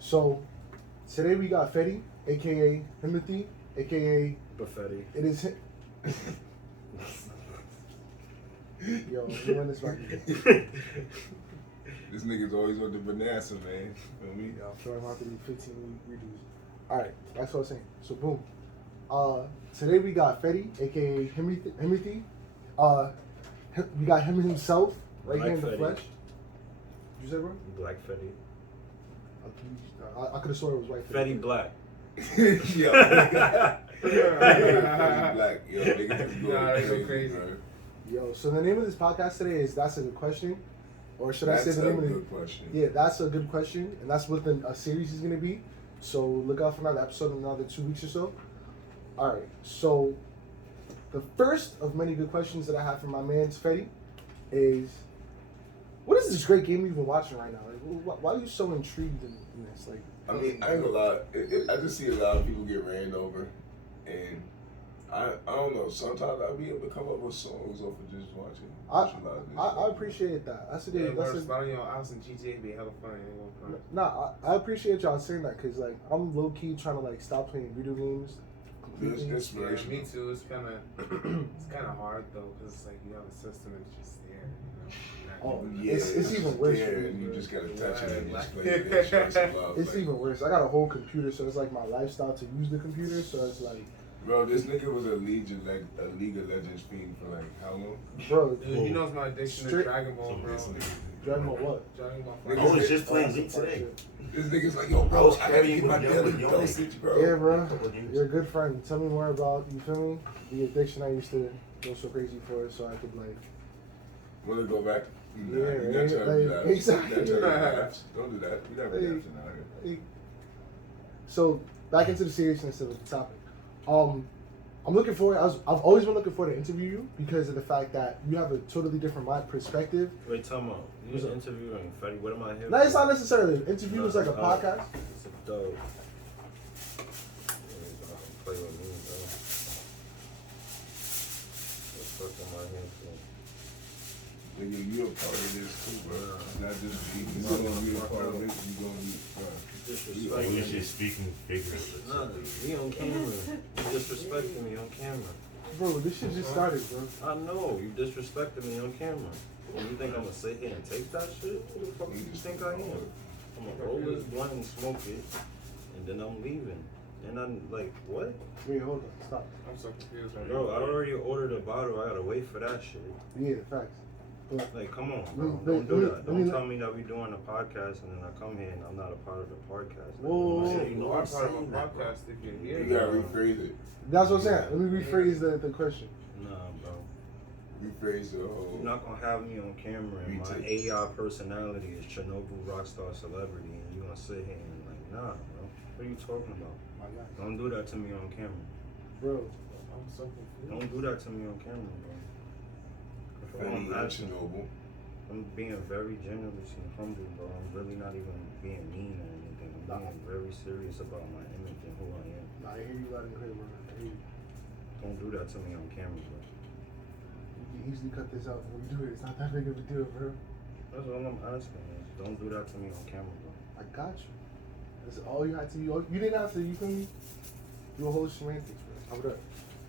So today we got Fetty, aka Timothy, aka Buffetti. it is. Yo, you run this back. This nigga's always with the Vanessa, man. Feel me? Yeah, I'm throwing out to be 15 redos. Alright, that's what I was saying. So boom. Today we got Fetty, aka Himothy. We got him himself, right Black here in the Fetty. flesh. You said, bro? Black Fetty. I could have sworn it was white. Fetty Black. Yo, nigga. Fetty Black. Yo, nigga, that's going Nah, that's so crazy, crazy. bro. Yo, so the name of this podcast today is That's a Good Question. Or should I say That's the a name of good it? question. Yeah, that's a good question. And that's what a series is going to be. So look out for another episode in another 2 weeks or so. Alright, so the first of many good questions that I have for my man Fetty is, what is this great game you've been watching right now? Like, why are you so intrigued in this? Like, I mean, I ain't gonna lie. I just see a lot of people get ran over, and I don't know. Sometimes I'll be able to come up with songs off of just watching. I appreciate that. That's a Yeah, good. That's a, starting on Alice and GTA be hella funny. Ain't gonna front. nah, I appreciate y'all saying that because like I'm low key trying to like stop playing video games completely. It's Yeah, inspiration. me too. It's kind of hard though, because it's like you have a system and it's just there. You know? Oh, Yeah, it's even worse there, for me, and you bro. just gotta touch it and just Right. play it. And stress it out. It's Like, even worse. I got a whole computer, so it's like my lifestyle to use the computer. So it's like, bro, this nigga was a League of Legends fiend for like how long? bro, Dude, he knows my addiction Straight- to Dragon Ball, bro. Dragon Ball what? Dragon Ball. Niggas I was get- just playing That's League the part today. shit. This nigga's like, yo, I bro, was I gotta carrying get my with daily Young dosage, bro. Yeah, bro. Couple of games. You're a good friend. Tell me more about, you feel me? The addiction I used to go so crazy for, so I could like. Wanna go back? Yeah, you're not right, trying to like, do that. exactly. You're not trying to laugh. Don't do that. We're not Hey. relapsing out here. Hey. So back into the seriousness of the topic. I'm looking forward. I've always been looking forward to interview you because of the fact that you have a totally different perspective. Wait, tell me. You was interviewing Fetty. What am I here No, it's for? not necessarily an interview. It's like a podcast. It's a dope. Play with me, bro. What the fuck am I here for? Nigga, you a part of this too, bro. Not just me. You gonna be a part of it. You gonna be, bro. Like, we was just speaking figuratively. Nah, me on camera. You disrespecting me on camera. Bro, this shit just started, bro. I know, you disrespecting me on camera. And you think I'm gonna sit here and take that shit? Who the fuck do you think I am? I'm gonna roll this blunt and smoke it, and then I'm leaving. And I'm like, what? Wait, hold on, stop. I'm so confused right Bro, now. I already ordered a bottle. I gotta wait for that shit. Yeah, facts. But Like, come on, bro. Wait, Don't wait, do let that. me- Don't tell me that we doing a podcast and then I come here and I'm not a part of the podcast. Whoa. Like, You know know, I'm I'm part of saying my that, bro. podcast if you're here. You gotta rephrase it. that's what I'm saying. Let me rephrase the question. Nah, bro. Rephrase the whole. You're not gonna have me on camera and Me my too. AI personality is Chernobyl rockstar celebrity and you're gonna sit here and like, nah, bro. What are you talking about? My God. Don't do that to me on camera. Bro, I'm so confused. Don't do that to me on camera, bro. If Fetty I'm and asking, Chernobyl. I'm being very generous and humble, bro. I'm really not even being mean or anything. I'm being very serious about my image and who I am. nah, I hear you loud and clear, bro. I hear you. Don't do that to me on camera, bro. You can easily cut this out when we do it. It's not that big of a deal, bro. That's all I'm asking. Is don't do that to me on camera, bro. I got you. That's all you had to do. You didn't have to, you feel me? Do a whole semantics, bro. I would have.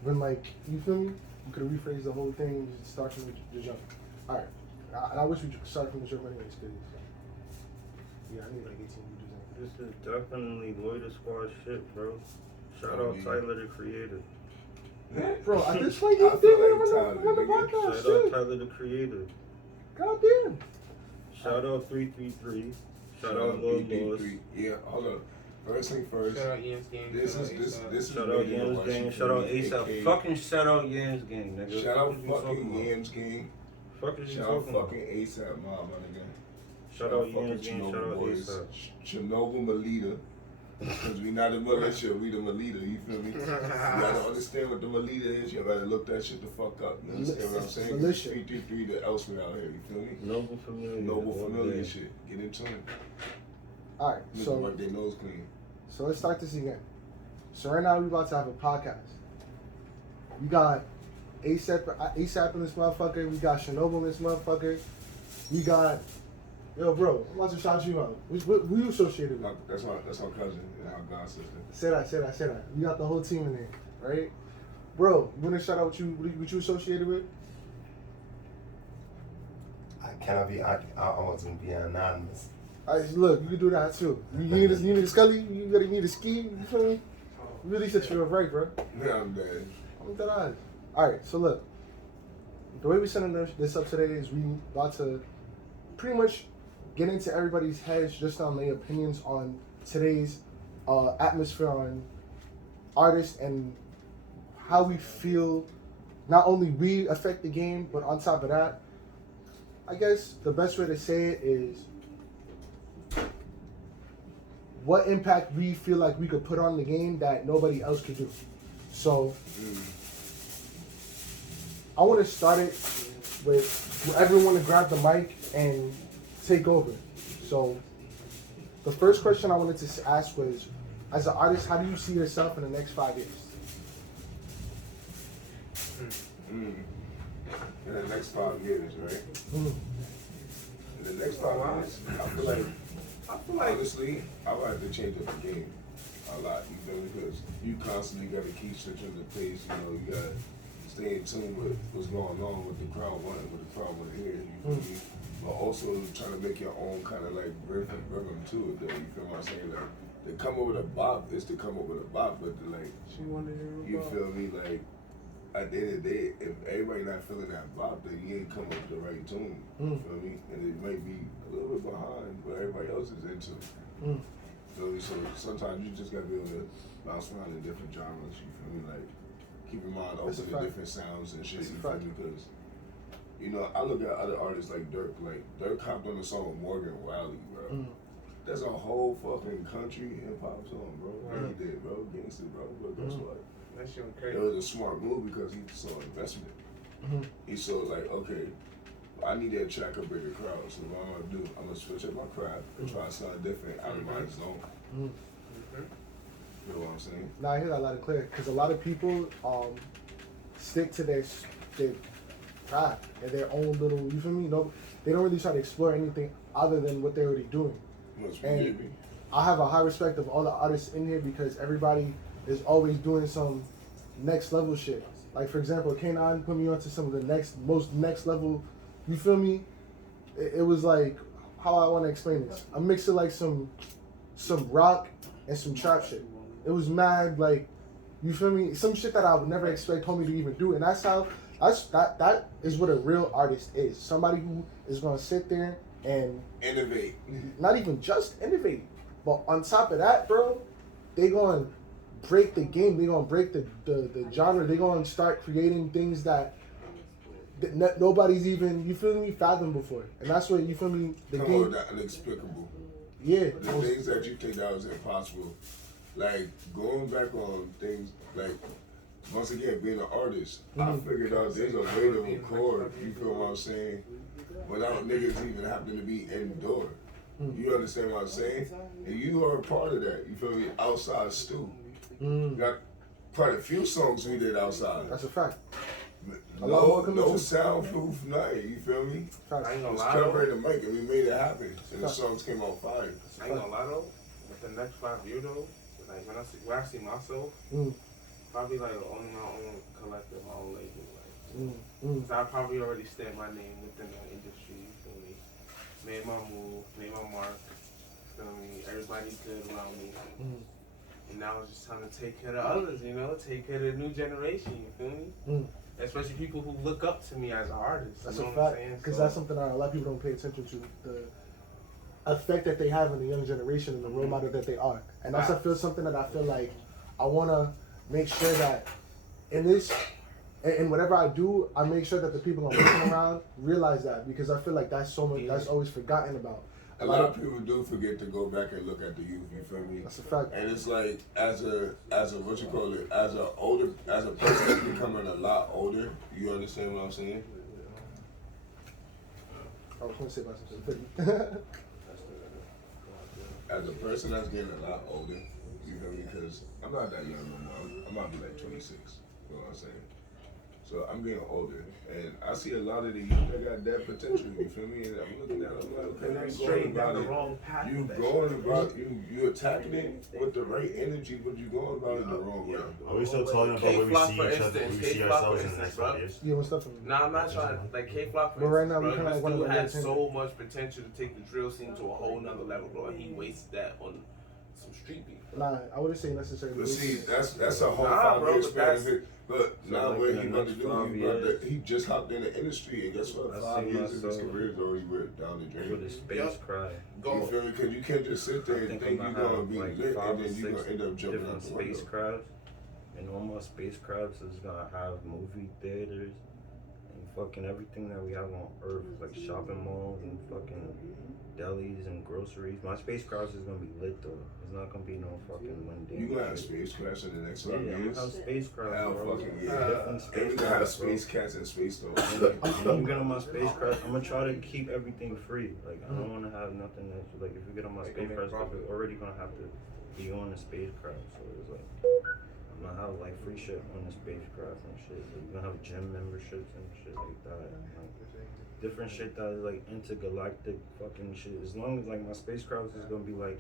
When, like, you feel me? You could have rephrased the whole thing and just start from the jump. Alright. I wish we could start from the jump anyways, because, yeah, I need like 18 videos. This is definitely Loiter Squad shit, bro. Shout out Tyler the Creator. Bro, at this point, I you feel did like it Tyler, on the nigga. podcast, Shout out shit. Tyler the Creator. God damn. Shout out 333. Shout Shout out Lord ED3. Boss. Yeah, hold up. First thing first. Shout out Ian's Game. This shout is out this ASAP. this is Shout out Radio Yams Washington, Gang. Shout out aka ASAP. Fucking shout out Yams Gang, nigga. Shout out Fuck is you talking fucking about? Yams Gang. Fuck is you Shout out talking about? fucking ASAP Mob, my nigga. Shout out Yams Gang. Shout out ASAP. Chernobyl Melita. Because we not the militia, we the Melita, you feel me? You gotta understand what the Melita is, you gotta look that shit the fuck up. You understand what I'm saying? Militia. 333 the elsewhere out here, you feel me? Noble familiar. Noble all familiar day. shit. Get into it. Alright, Nigga so wipe their nose clean. So let's start this again. So right now we about to have a podcast. We got ASAP in this motherfucker. We got Chernobyl in this motherfucker. We got Yo, bro, I'm about to shout you out. Who you associated with? That's my cousin and my god sister. Say that. We got the whole team in there, right? Bro, you want to shout out what you associated with? Can I be? I want to be anonymous. Look, you can do that too. You need a scully. You need a ski. You feel me? You really set you up right, bro. Yeah, I'm dead. I'm dead eyes. All right, so look, the way we setting this up today is we about to pretty much get into everybody's heads just on their opinions on today's atmosphere on artists and how we feel. Not only we affect the game, but on top of that, I guess the best way to say it is what impact we feel like we could put on the game that nobody else could do. So I want to start it with everyone to grab the mic and take over. So the first question I wanted to ask was, as an artist, how do you see yourself in the next 5 years? In the next 5 years, right? Mm. In the next 5 years, I feel like honestly, I would have to change up the game a lot. You feel me? Because you constantly got to keep switching the pace. You know, you got to stay in tune with what's going on with the crowd wanting, what the crowd want to hear. You feel me? But also trying to make your own kind of like rhythm to it. Though, you feel what I'm saying? Like, to come up with a bop is to come up with a bop, but to like, you feel me? Like, at the end of the day, if everybody not feeling that bop, then you ain't come up with the right tune. You feel me? And it might be a little bit behind what everybody else is into. Feel me? So sometimes you just gotta be able to bounce around in different genres. You feel me? Like, keep your mind open to different sounds and shit. You feel me? Because, you know, I look at other artists like Dirk. Like, Dirk hopped on the song with Morgan Wallen, bro. That's a whole fucking country hip hop song, bro. He did, bro. Gangsta, bro. But guess what? That shit was crazy. It was a smart move because he saw investment. He saw like, okay, I need to attract a bigger crowd. So what I'm gonna do, I'm gonna switch up my craft and try something different out of my zone. You know what I'm saying? Now I hear that loud and clear because a lot of people stick to their craft and their own little. You feel me? No, they don't really try to explore anything other than what they're already doing. And I have a high respect of all the artists in here because everybody is always doing some next level shit. Like for example, K9 put me onto some of the most next level. You feel me? It was like, how I want to explain this. A mix of like some rock and some trap shit. It was mad like, you feel me? Some shit that I would never expect homie to even do. And that is what a real artist is. Somebody who is gonna sit there and innovate. Not even just innovate, but on top of that, bro, they gonna break the game. They gonna break the genre. They gonna start creating things that nobody's even, you feel me, fathomed before. And that's what, you feel me, the Come game. on with that inexplicable. Yeah. The things that you think that was impossible. Like going back on things like, once again, being an artist, I figured out there's a way to record, you feel what I'm saying, without niggas even having to be indoor. You understand what I'm saying? And you are a part of that, you feel me? Outside stew. Got quite a few songs we did outside. That's a fact. No soundproof night, you feel me? I ain't gonna Just lie though. covering the mic and we made it happen. And the songs came out fire. I ain't gonna lie though. With the next 5 years though, like when I see myself, probably like owning my own collective, my own label. Like, so I probably already stamped my name within the industry. You feel me? Made my move, made my mark. You feel me? Everybody good around me. And now it's just time to take care of others, you know, take care of the new generation, you feel me? Especially people who look up to me as an artist. That's you know a what I'm fact. saying? Because So, that's something that a lot of people don't pay attention to. The effect that they have on the young generation and the role model that they are. And that's something that I feel like I want to make sure that in this, in whatever I do, I make sure that the people I'm working around realize that, because I feel like that's so much, that's always forgotten about. A lot of people do forget to go back and look at the youth, you feel me? That's a fact. And it's like, as a what you call it, as a person that's becoming a lot older, you understand what I'm saying? I was going to say about something. As a person that's getting a lot older, you feel me? Because I'm not that young no more. I'm about to be like 26, you know what I'm saying? So I'm getting older, and I see a lot of the youth that got that potential. You feel me? And I'm looking at them like, And okay, that's you straight going down about the it. wrong path. You with that going shit. about you attacking it with the right energy, but you going about it the wrong way. Are we still talking about where we K-Flop, see for each other, instance, where we see K-Flop, ourselves for in the next instance, 5 bro. years? Yeah, what's up? Nah, I'm not trying to, like, K-Flop, for But right instance, now we bro, kinda this like dude wanna has maintain so much potential to take the drill scene to a whole nother level, bro, and he wasted that on some street beef. Nah, I wouldn't say necessarily. But see, that's a whole Nah, 5 bro, year but span. that's- of it. But So now like what in he the about to next do? 5 He just hopped in the industry, and guess what? I 5 see years of his myself career is already down the drain. With a space cry. You feel me? Because you can't just sit there I and think think I'm you're gonna gonna have be like lit, 5 and or then you're 6 gonna end up jumping different out the space window. crowds, and all my space crowds is gonna have movie theaters and fucking everything that we have on Earth, like shopping malls and fucking delis and groceries. My space crowds is gonna be lit though. It's not gonna be no fucking mundane. You gonna have shit. space crash in the next Yeah, 5 I'm years? gonna have space crowds, Hell bro. fucking Different yeah. And we space gonna have crowds, bro. space cats and space dogs. When you get on my space craft, I'm gonna try to keep everything free. Like I don't want to have nothing that's like if you get on my They space can craft, make profit. you're already gonna have to be on the spacecraft. So it's like I'm gonna have like free shit on the spacecraft and shit. Like, you're gonna have gym memberships and shit like that. Like, different shit that is like intergalactic fucking shit. As long as like my spacecraft is gonna be like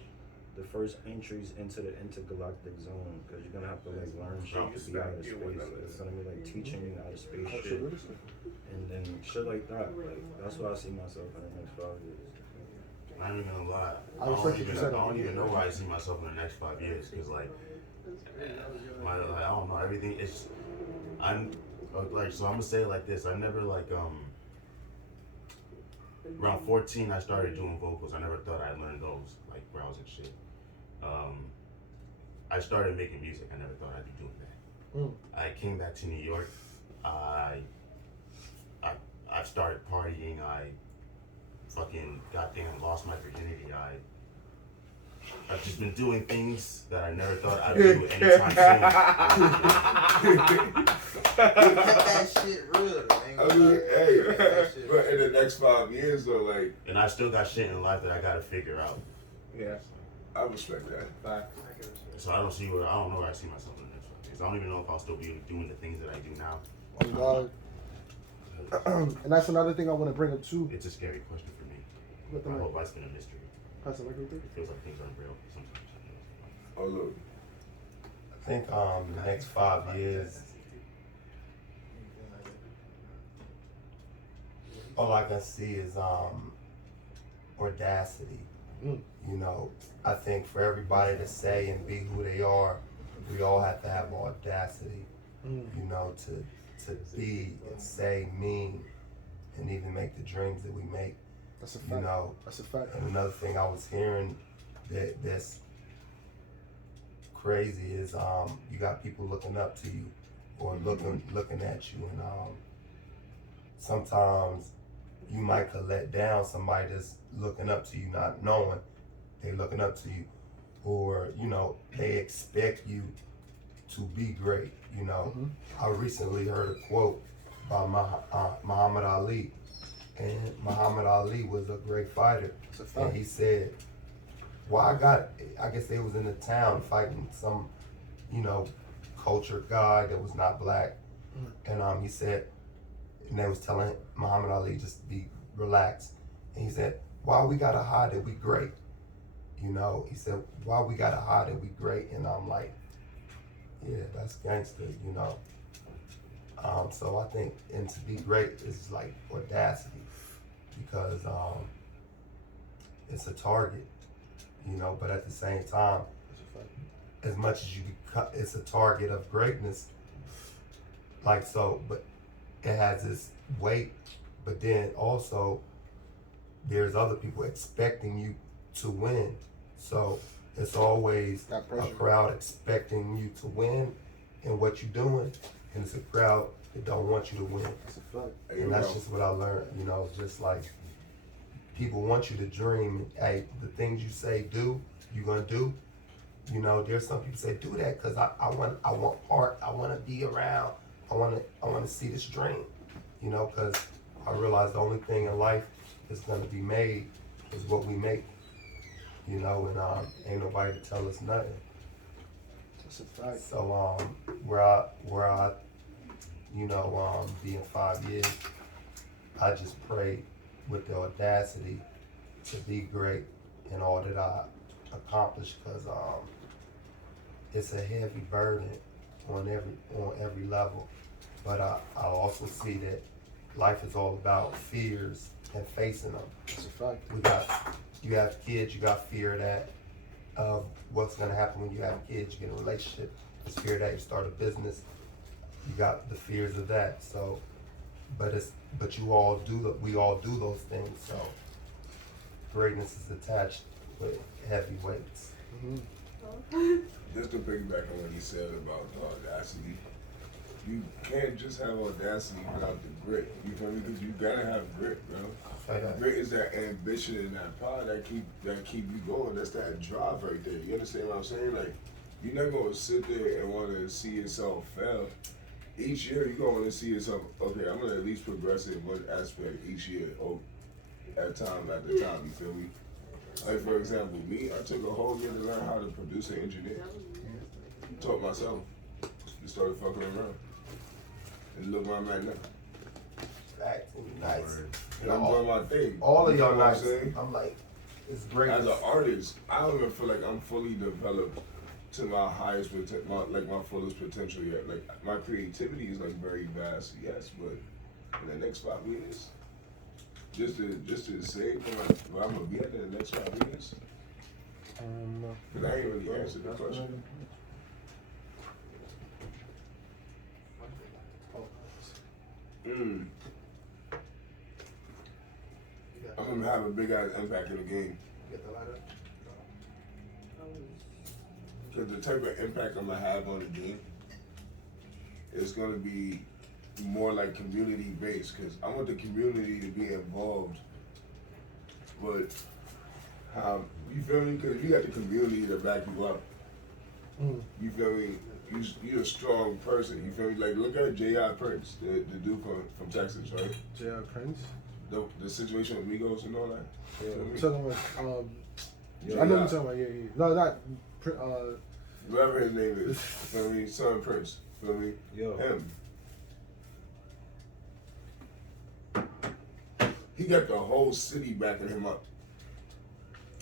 the first entries into the intergalactic zone, because you're gonna have to like learn shit to be out of space. It's gonna be like teaching you out of space Oh, shit, and then shit like that. Like that's why I see myself in the next 5 years. I'm not even gonna lie. I respect what you said. I don't even know where I see myself in the next 5 years. Cause like, I don't know. Everything is. I'm like, so I'm gonna say it like this. I never like around 14 I started doing vocals. I never thought I'd learn those like growls and shit. I started making music. I never thought I'd be doing that. I came back to New York. I started partying. I fucking goddamn lost my virginity. I've just been doing things that I never thought I'd do anytime Cut that shit real. I mean, hey, but in the next 5 years though, like soon. And I still got shit in life that I gotta figure out. Yeah. I respect that. Fact. So I don't know where I see myself in the next 5 years. I don't even know if I'll still be doing the things that I do now. Oh God. And that's another thing I want to bring up too. It's a scary question for me. With the My mic. whole life's been a mystery. Pass the mic real quick. It feels like things aren't real sometimes. Oh look, I think the next 5 years, all I can see is audacity. You know, I think for everybody to say and be who they are, we all have to have audacity. You know, to be and say, mean, and even make the dreams that we make. That's a You fact. know, That's a fact. and another thing I was hearing that's crazy is you got people looking up to you or looking at you, and sometimes you might could let down somebody that's looking up to you, not knowing they looking up to you, or you know they expect you to be great. You know, I recently heard a quote by Muhammad Ali. And Muhammad Ali was a great fighter. That's a fact. And he said, I guess they was in the town fighting some, you know, culture guy that was not black. And he said, and they was telling Muhammad Ali just be relaxed. And he said, why we gotta hide that we great? You know, he said, why we gotta hide that we great? And I'm like, yeah, that's gangster, you know. So I think, and to be great is like audacity, because it's a target, you know, but at the same time, as much as you become, it's a target of greatness, like so, but it has this weight, but then also there's other people expecting you to win. So it's always That a pressure. crowd expecting you to win in what you're doing, and it's a crowd that don't want you to win. That's a fact. hey, And that's bro. just what I learned, you know, just like people want you to dream. Hey, the things you say do, you're gonna do. You know, there's some people say do that because I want part, I want to be around, I want to see this dream. You know, because I realize the only thing in life that's gonna be made is what we make. You know, and ain't nobody to tell us nothing. That's a fact. So where I being 5 years, I just pray with the audacity to be great in all that I accomplish, because it's a heavy burden on every level. But I also see that life is all about fears and facing them. That's a fact. You have kids, you got fear of what's gonna happen when you have kids. You get in a relationship, there's fear that you start a business. You got the fears of that. So, but we all do those things. So, greatness is attached with heavy weights. Just to piggyback on what he said about the audacity, you can't just have audacity without the grit. You feel me? Because you gotta have grit, bro. Grit is that ambition and that power that keep you going. That's that drive right there. You understand what I'm saying? Like, you're not gonna sit there and want to see yourself fail. Each year, you're gonna want to see yourself. Okay, I'm gonna at least progress in one aspect each year, or at time after time. You feel me? Like, for example, me, I took a whole year to learn how to produce and engineer. Taught myself. Just started fucking around. And look where I'm at now. Nice. And I'm doing my thing. All of You know y'all what I'm nice. saying? I'm like, it's great. As an artist, I don't even feel like I'm fully developed to my highest potential, my fullest potential yet. Like, my creativity is like very vast, yes, but in the next 5 years, just to say where I'm gonna be at in the next 5 years. But I ain't really answered the question. I'm gonna have a big ass impact in the game. Because the type of impact I'm gonna have on the game is gonna be more like community based. Because I want the community to be involved. But you feel me? Because you got the community to back you up. You feel me? You're a strong person. You feel me? Like, look at J.I. Prince, the dude from Texas, right? J.I. Prince. The situation with Migos and all that. Yeah. Feel me? Talking about, I know what you're talking about. Yeah. No, not. Whatever his name is. Feel me? Son Prince. Feel me? Yo. Him. He got the whole city backing him up.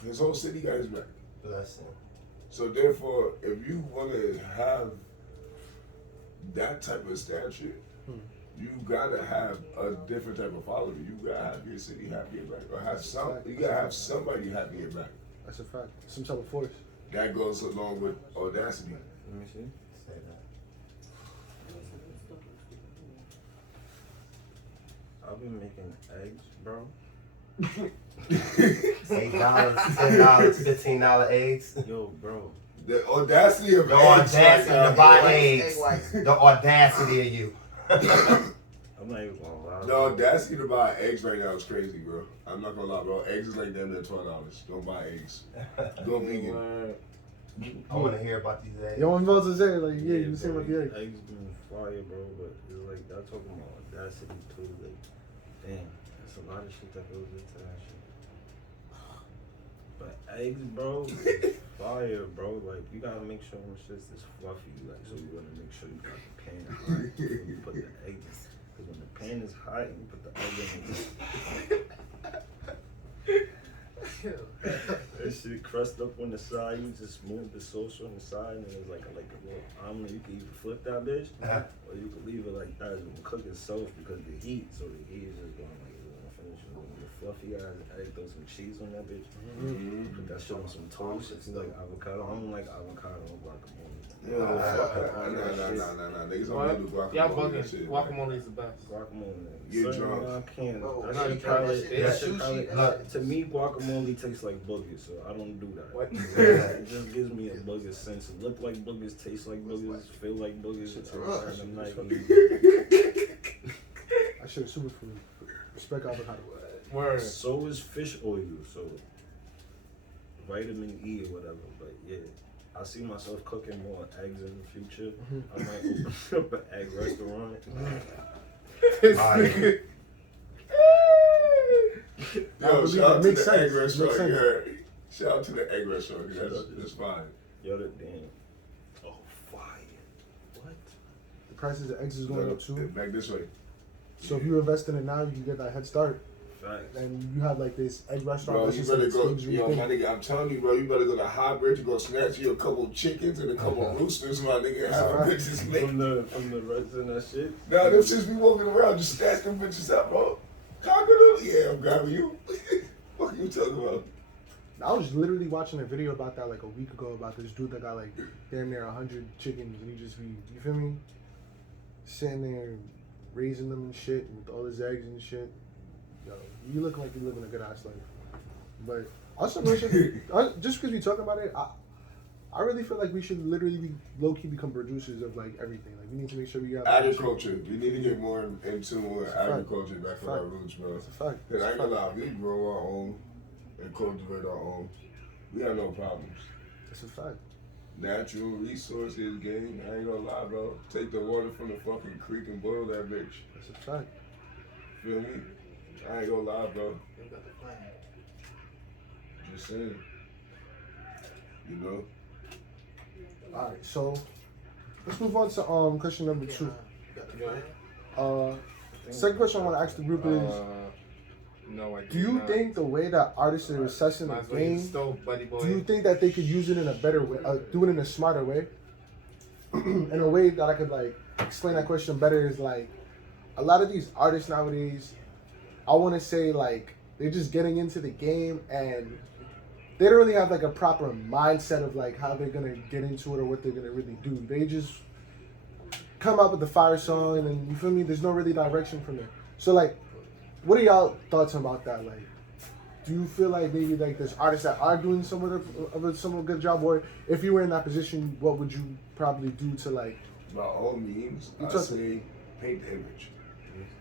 His whole city got his back. Bless him. So therefore, if you want to have that type of stature, you gotta have a different type of following. You gotta have your city happy your back, or have you gotta have somebody happy your back. That's a fact. Some type of force. That goes along with audacity. Let me see. Say that. I've been making eggs, bro. $8, $10, $15 eggs. Yo, bro. The audacity of The eggs audacity right to now. buy eggs. The audacity of you. I'm not even gonna lie. The audacity to buy eggs right now is crazy, bro. I'm not gonna lie, bro. Eggs is like damn near $12. Don't buy eggs. Go vegan. I want to hear about these eggs. Yo, I'm about to say, like, yeah, you bro, seem like the egg. eggs been fire, bro, but it's like, y'all talking about audacity too. Like, damn, there's a lot of shit that goes into that shit. But eggs, bro, is fire, bro. Like, you gotta make sure them shits is fluffy. Like, so you wanna make sure you got the pan hot before you put the egg in. Cause when the pan is hot and you put the egg in, that shit crust up on the side. You just move the sauce on the side, and it's like a little omelet. You can either flip that bitch, or you can leave it like that. It's gonna cook itself because the heat. So the heat is just gonna finish it. The fluffy ass egg, throw some cheese on that bitch. Put that shit on some toast. It's like avocado. I don't like avocado or guacamole. Nah. Niggas don't do guacamole. Y'all and bugging. shit, Guacamole is the best. Guacamole. Get Certain drunk. I can't. Oh, That no, shit you probably- can't. that That's shit sushi. probably- To me, guacamole tastes like boogers, so I don't do that. What? It just gives me a booger sense. It look like boogers, taste like boogers, feel like boogers. It's and I'm not even. I should have superfood. Respect avocado. Word. So is fish oil, so vitamin E or whatever. But yeah, I see myself cooking more eggs in the future. I might open up an egg restaurant. Yo, shout out to Makes the sense. egg restaurant. Makes sense. You heard? Shout out to the egg restaurant. That's fine. Yo, the damn. Oh, fire. What? The prices of eggs is going up too. Back this way. So if you invest in it now, you can get that head start. Facts. And you have like this egg restaurant. Bro, that's you just better like go. things you Yo, think. my nigga, I'm telling you, bro, you better go to Hybrid. You go snatch you a couple chickens and a couple roosters, my nigga. Have Right. bitches make. From the reds and that shit. Nah, them shits be walking around, just snatch them bitches up, bro. Cock-a-doodle? Yeah, I'm grabbing you. What are you talking about? I was literally watching a video about that like a week ago about this dude that got like damn near 100 chickens and he just be, you feel me? Sitting there raising them and shit with all his eggs and shit. Yo, you look like you're living a good ass life. But also, just because we talking about it, I really feel like we should literally be low key become producers of like everything. Like we need to make sure we have Agriculture. We need to get more into more It's a fact. agriculture back on our roots, bro. That's a fact. Cause I ain't That's a gonna fact. lie, we grow our own and cultivate our own. We have no problems. That's a fact. Natural resources, gang. I ain't gonna lie, bro. Take the water from the fucking creek and boil that bitch. That's a fact. Feel me? I ain't gonna lie, bro. You got the plan. Just saying. You know? All right, so let's move on to question number 2. You got the plan. Second question I want to ask the group is: No, I do you think the way that artists are assessing the Might as well use game, stove, buddy boy. do you think that they could use it in a better way, do it in a smarter way? In a way that I could like explain that question better is like a lot of these artists nowadays, I want to say like they're just getting into the game and they don't really have like a proper mindset of like how they're gonna get into it or what they're gonna really do. They just come up with the fire song and you feel me? There's no really direction from there. So like, what are y'all thoughts about that? Like, do you feel like maybe like there's artists that are doing somewhat of a good job, or if you were in that position, what would you probably do to like? By all means, You I took say paint the image.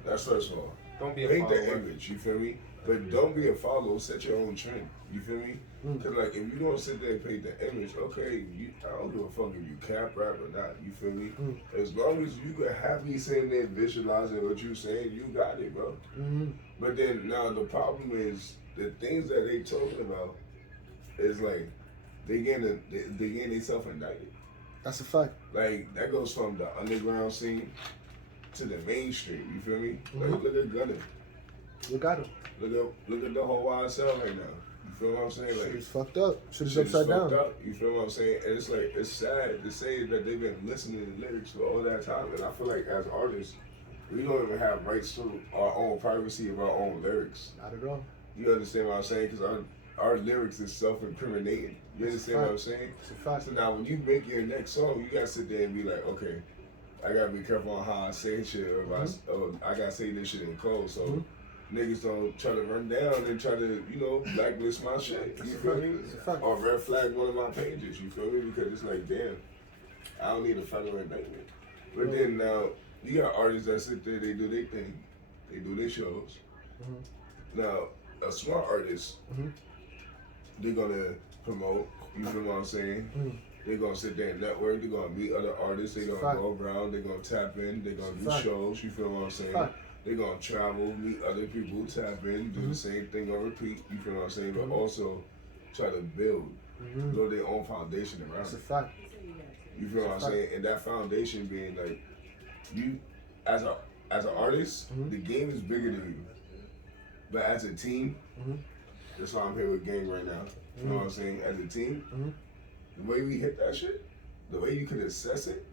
That's first of all. Don't be a Paint the follower. image, you feel me? But don't be a follower, set your own trend. You feel me? Cause like if you don't sit there and paint the image, okay, I don't give a fuck if you cap rap or not. You feel me? As long as you can have me sitting there visualizing what you saying, you got it, bro. Mm-hmm. But then now the problem is the things that they talking about is like they getting themselves indicted. That's a fact. Like that goes from the underground scene to the mainstream. You feel me? Mhm. Like look at Gunna. You got him. Look at the whole YSL right now. You feel what I'm saying? Shit Like is fucked up. Shit is shit is upside fucked down. up. You feel what I'm saying? And it's like it's sad to say that they've been listening to lyrics for all that time, and I feel like as artists, we don't even have rights to our own privacy of our own lyrics. Not at all. You understand what I'm saying? Because our lyrics is self-incriminating. You understand what I'm saying? It's a fact. So now when you make your next song, you gotta sit there and be like, okay, I gotta be careful on how I say shit, or if I gotta say this shit in code, so niggas don't try to run down and try to, blacklist my shit. You feel me? It's a fact. Or red flag one of my pages. You feel me? Because it's like, damn, I don't need a federal indictment. But then now you got artists that sit there, they do their thing, they do their shows. Now a smart artist, they're gonna promote. You feel what I'm saying? They're gonna sit there and network. They're gonna meet other artists. They're gonna Fact. go around. They're gonna tap in. They're gonna do Fact. shows. You feel what I'm saying? Fact. They're gonna travel, meet other people, tap in, do the same thing on repeat. You feel what I'm saying? But also try to build their own foundation around It's a it. fact. You feel what I'm saying? And that foundation being like you, as an artist, the game is bigger than you. But as a team, that's why I'm here with Gang right now. You know what I'm saying? As a team, the way we hit that shit, the way you can assess it,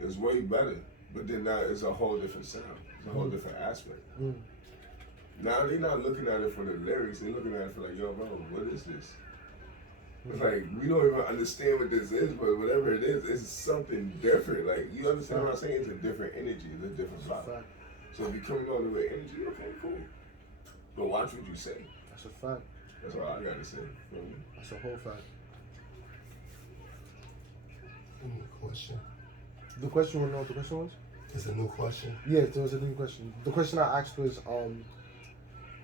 is way better. But then now it's a whole different sound. It's a whole different aspect. Now they're not looking at it for the lyrics. They're looking at it for like, yo, bro, what is this? It's like, we don't even understand what this is, but whatever it is, it's something different. Like, you understand what I'm saying? It's a different energy. It's a different vibe. Fact. So if you coming on with energy, okay, cool. But watch what you say. That's a fact. That's all I gotta say. Feel me? That's a whole fact. New question. The question, you want to know what the question was? It's a new question. Yeah, there was a new question. The question I asked was,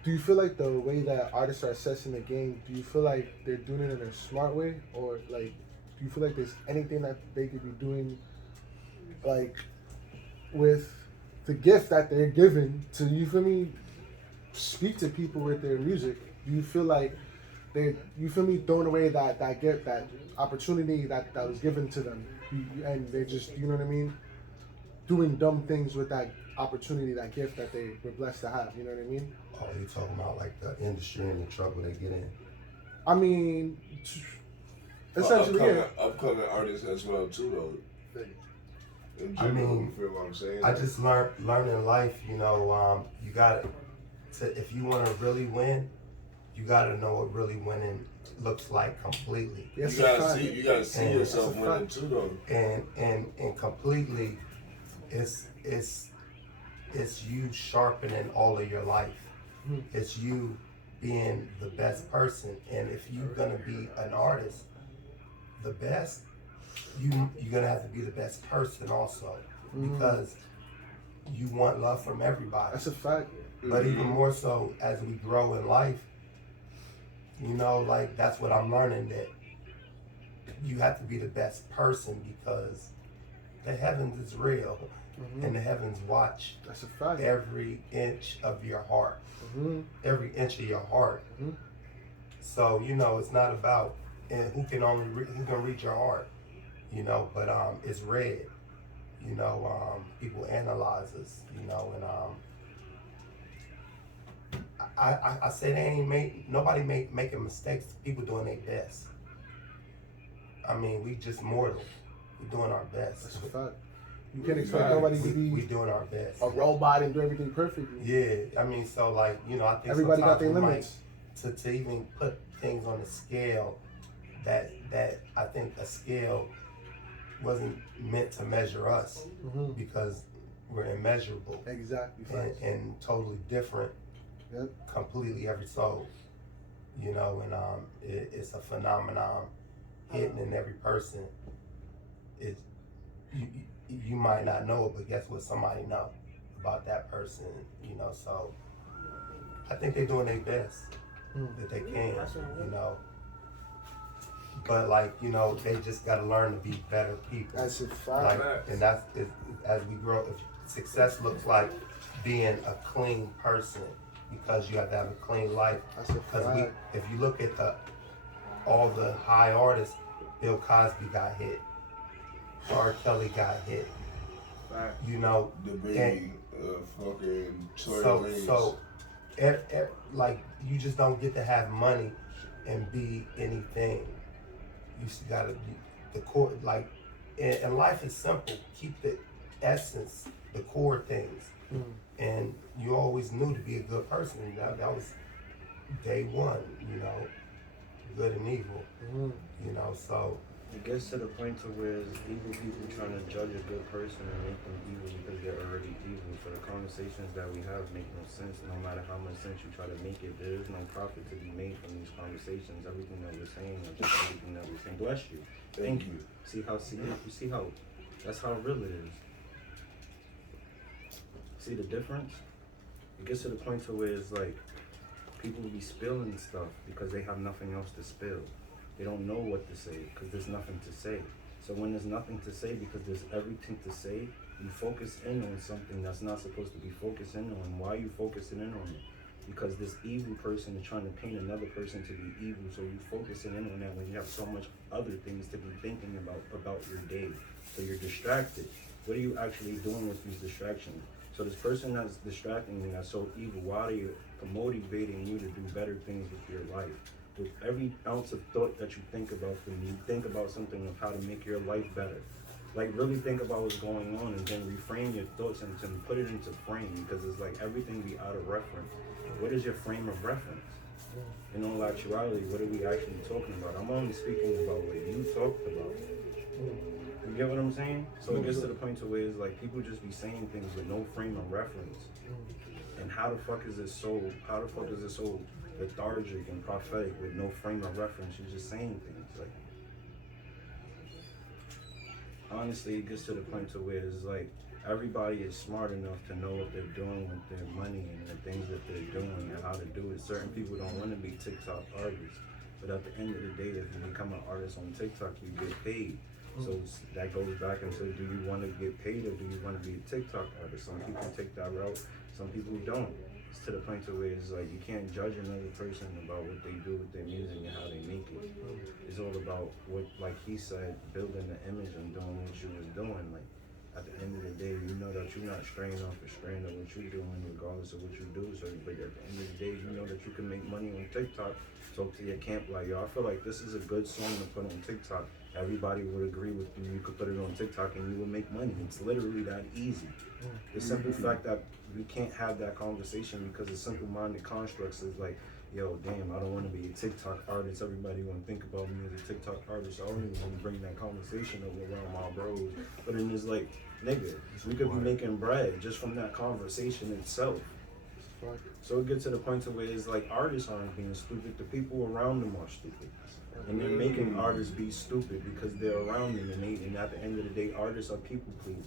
do you feel like the way that artists are assessing the game, do you feel like they're doing it in a smart way? Or, like, do you feel like there's anything that they could be doing, like, with the gift that they're given to, you feel me, speak to people with their music? Do you feel like you feel me, throwing away that gift, that opportunity that was given to them, and they just, you know what I mean? doing dumb things with that opportunity, that gift that they were blessed to have. You know what I mean? Oh, you talking about like the industry and the trouble they get in? I mean, essentially, yeah. Upcoming artists as well too, though. In I general, mean, you feel what I'm saying? I just learned in life, you know, you got to, if you want to really win, you got to know what really winning looks like completely. Yes, you gotta see And yourself winning too, though. And completely, it's you sharpening all of your life. It's you being the best person. And if you're gonna be an artist, the best, you're gonna have to be the best person also, because you want love from everybody. That's a fact. But even more so as we grow in life, you know, like that's what I'm learning, that you have to be the best person, because the heavens is real, and the heavens watch That's a fact. every inch of your heart, every inch of your heart. So you know, it's not about who can read your heart, you know, but it's read. You know, people analyze us, you know, and I say they ain't nobody making mistakes. People doing their best. I mean, we just mortal. We doing our best. That's a fact. You can't expect nobody to We be doing our best. a robot and do everything perfectly. Yeah, I mean, so like, you know, I think Everybody got their sometimes we limits. might, to even put things on a scale that I think a scale wasn't meant to measure us, because we're immeasurable Exactly. and totally different, Yep. completely every soul, you know, and it's a phenomenon hidden in every person. It's you might not know it, but guess what? Somebody know about that person, you know. So I think they're doing their best that they can, you know. But like, you know, they just got to learn to be better people. That's a fact. Like, and that's as we grow. If success looks like being a clean person, because you have to have a clean life. That's a fact. If you look at all the high artists, Bill Cosby got hit, R. Kelly got hit. Right. You know, The baby, fucking Tory Lanez. so like, you just don't get to have money and be anything. You just gotta be the core. Like, and life is simple. Keep the essence, the core things, and you always knew to be a good person. That was day one. You know, good and evil. You know, so. It gets to the point to where it's evil people trying to judge a good person and make them evil because they're already evil. So the conversations that we have make no sense. No matter how much sense you try to make it, there is no profit to be made from these conversations. Everything that we're saying, or just everything that we're saying. Bless you. Thank you. See you see how that's how real it is. See the difference? It gets to the point to where it's like people will be spilling stuff because they have nothing else to spill. They don't know what to say because there's nothing to say. So when there's nothing to say because there's everything to say, you focus in on something that's not supposed to be focusing on. Why are you focusing in on it? Because this evil person is trying to paint another person to be evil, so you focusing in on that when you have so much other things to be thinking about your day. So you're distracted. What are you actually doing with these distractions? So this person that's distracting you, that's so evil, why are you motivating you to do better things with your life? With every ounce of thought that you think about them, you think about something of how to make your life better. Like, really think about what's going on and then reframe your thoughts and put it into frame, because it's like everything be out of reference. What is your frame of reference? In all actuality, what are we actually talking about? I'm only speaking about what you talked about. You get what I'm saying? So it gets to the point to where it's like people just be saying things with no frame of reference. And how the fuck is it so lethargic and prophetic with no frame of reference? You're just saying things. Like, honestly, it gets to the point to where it's like everybody is smart enough to know what they're doing with their money and the things that they're doing and how to do it. Certain people don't want to be TikTok artists, but at the end of the day, if you become an artist on TikTok, you get paid. So that goes back into, do you want to get paid or do you want to be a TikTok artist? Some people take that route, some people don't. It's to the point to where it's like you can't judge another person about what they do with their music and how they make it. It's all about what, like he said, building the image and doing what you was doing. Like, at the end of the day, you know that you're not straying off the strand of what you're doing, regardless of what you do. So, but at the end of the day, you know that you can make money on TikTok. Talk to your camp like, yo, I feel like this is a good song to put on TikTok. Everybody would agree with you. You could put it on TikTok and you would make money. It's literally that easy. The simple fact that we can't have that conversation because of simple-minded constructs is like, yo, damn, I don't want to be a TikTok artist. Everybody want to think about me as a TikTok artist. I don't even want to bring that conversation up around my bros. But then it's like, nigga, we could be making bread just from that conversation itself. So it gets to the point to where it's like artists aren't being stupid, the people around them are stupid. And they're making artists be stupid because they're around them, and at the end of the day, artists are people pleasers.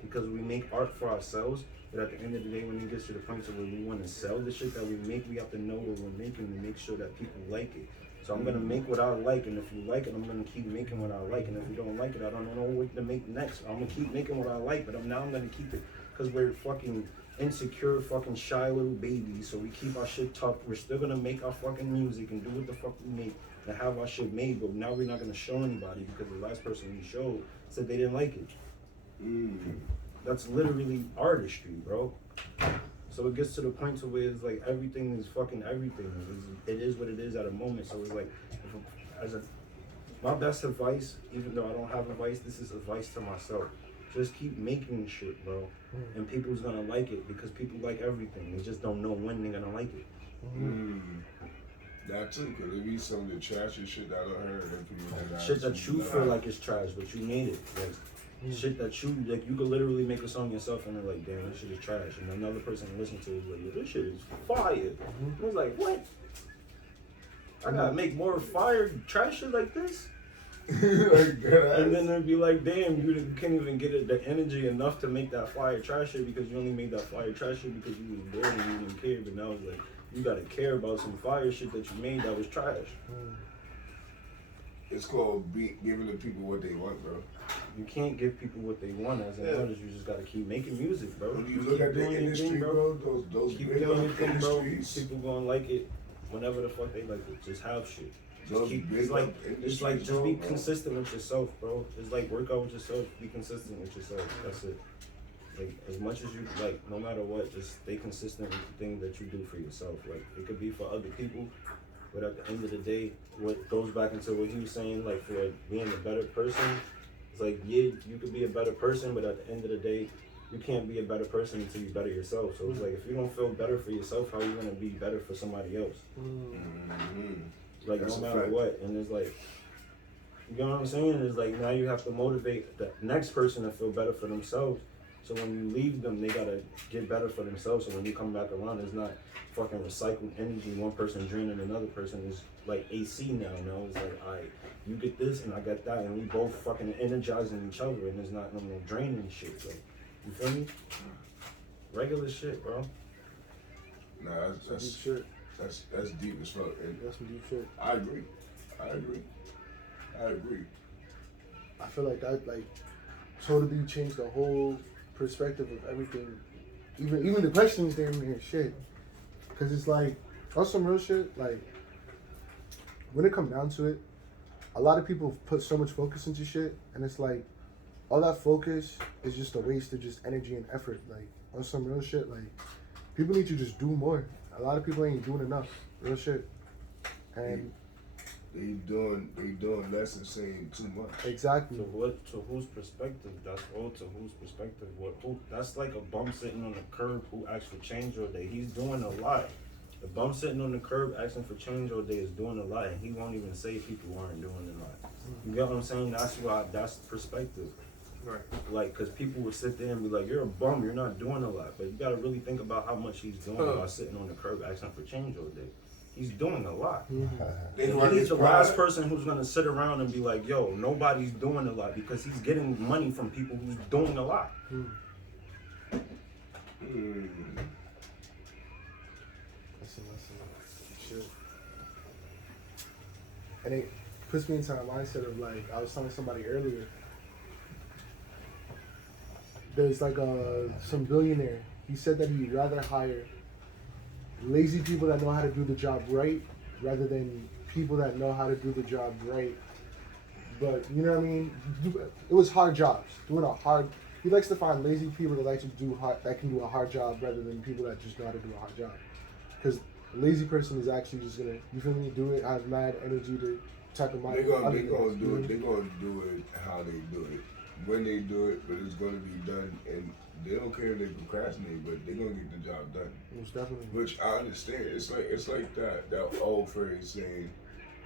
Because we make art for ourselves, but at the end of the day, when it gets to the point to where we want to sell the shit that we make, we have to know what we're making to make sure that people like it. So I'm gonna make what I like, and if you like it, I'm gonna keep making what I like, and if you don't like it, I don't know what to make next. I'm gonna keep making what I like, but I'm gonna keep it because we're fucking insecure, fucking shy little babies. So we keep our shit tough. We're still gonna make our fucking music and do what the fuck we make and have our shit made, but now we're not gonna show anybody because the last person we showed said they didn't like it. That's literally artistry, bro. So it gets to the point to where it's like everything is fucking everything. It is what it is at a moment. So it's like, my best advice, even though I don't have advice, this is advice to myself. Just keep making shit, bro. And people's gonna like it because people like everything. They just don't know when they're gonna like it. That too, because it be some of the trashy shit that I heard. And people Shit that you feel like is trash, but you made it. Like, shit that you, like, you could literally make a song yourself and they're like, damn, this shit is trash. And another person listen to it is like, yo, this shit is fire. And it's like, what? I gotta make more fire trash shit like this? And then they'd be like, damn, you can't even get it, the energy enough to make that fire trash shit because you only made that fire trash shit because you was bored and you didn't care. But now it's like, you gotta care about some fire shit that you made that was trash. It's called giving the people what they want, bro. You can't give people what they want as an artist. You just gotta keep making music, bro. When you Just look keep at the doing your industry, thing, bro, those keep big doing your thing, bro. industries, People gonna like it whenever the fuck they like it. Just have shit. Just those keep, big it's like industries, just be bro. consistent with yourself, bro. It's like work out with yourself. Be consistent with yourself. That's it. Like as much as you like, no matter what, just stay consistent with the thing that you do for yourself. Like it could be for other people, but at the end of the day, what goes back into what he was saying, like for being a better person, it's like yeah, you could be a better person, but at the end of the day, you can't be a better person until you better yourself. So it's like if you don't feel better for yourself, how are you gonna be better for somebody else? Like That's no a matter fact. what, and it's like, you know what I'm saying? It's like now you have to motivate the next person to feel better for themselves. So when you leave them, they gotta get better for themselves. So when you come back around, it's not fucking recycled energy. One person draining another person is like AC now. No, it's like, alright, you get this and I got that, and we both fucking energizing each other, and there's not no more draining shit. So you feel me? Regular shit, bro. Nah, Deep shit. that's deep as fuck. And That's some deep shit. I agree. I feel like that like totally changed the whole perspective of everything. Even the questions damn near shit. Cause it's like on some real shit, like when it comes down to it, a lot of people put so much focus into shit and it's like all that focus is just a waste of just energy and effort. Like on some real shit, like people need to just do more. A lot of people ain't doing enough. Real shit. And They doing less and saying too much. exactly. To whose perspective? That's all to whose perspective. That's like a bum sitting on the curb who asks for change all day. He's doing a lot. The bum sitting on the curb asking for change all day is doing a lot, and he won't even say people aren't doing a lot. You get what I'm saying? That's perspective. Right. Like, cause people would sit there and be like, "You're a bum. You're not doing a lot." But you gotta really think about how much he's doing by sitting on the curb asking for change all day. He's doing a lot. They And run he's his the pride. last person who's gonna sit around and be like, yo, nobody's doing a lot because he's getting money from people who's doing a lot. That's some shit. And it puts me into a mindset of like I was telling somebody earlier. There's like some billionaire. He said that he'd rather hire lazy people that know how to do the job right rather than people that know how to do the job right. But you know what I mean? It was hard jobs, doing a hard he likes to find lazy people that can do a hard job rather than people that just know how to do a hard job. Because a lazy person is actually just gonna, you feel me, do it, have mad energy to type of mind. They gonna do it. They gonna do it how they do it, when they do it. But it's gonna be done, and they don't care if they procrastinate, but they gonna get the job done. Most definitely. Which I understand. It's like that old phrase saying,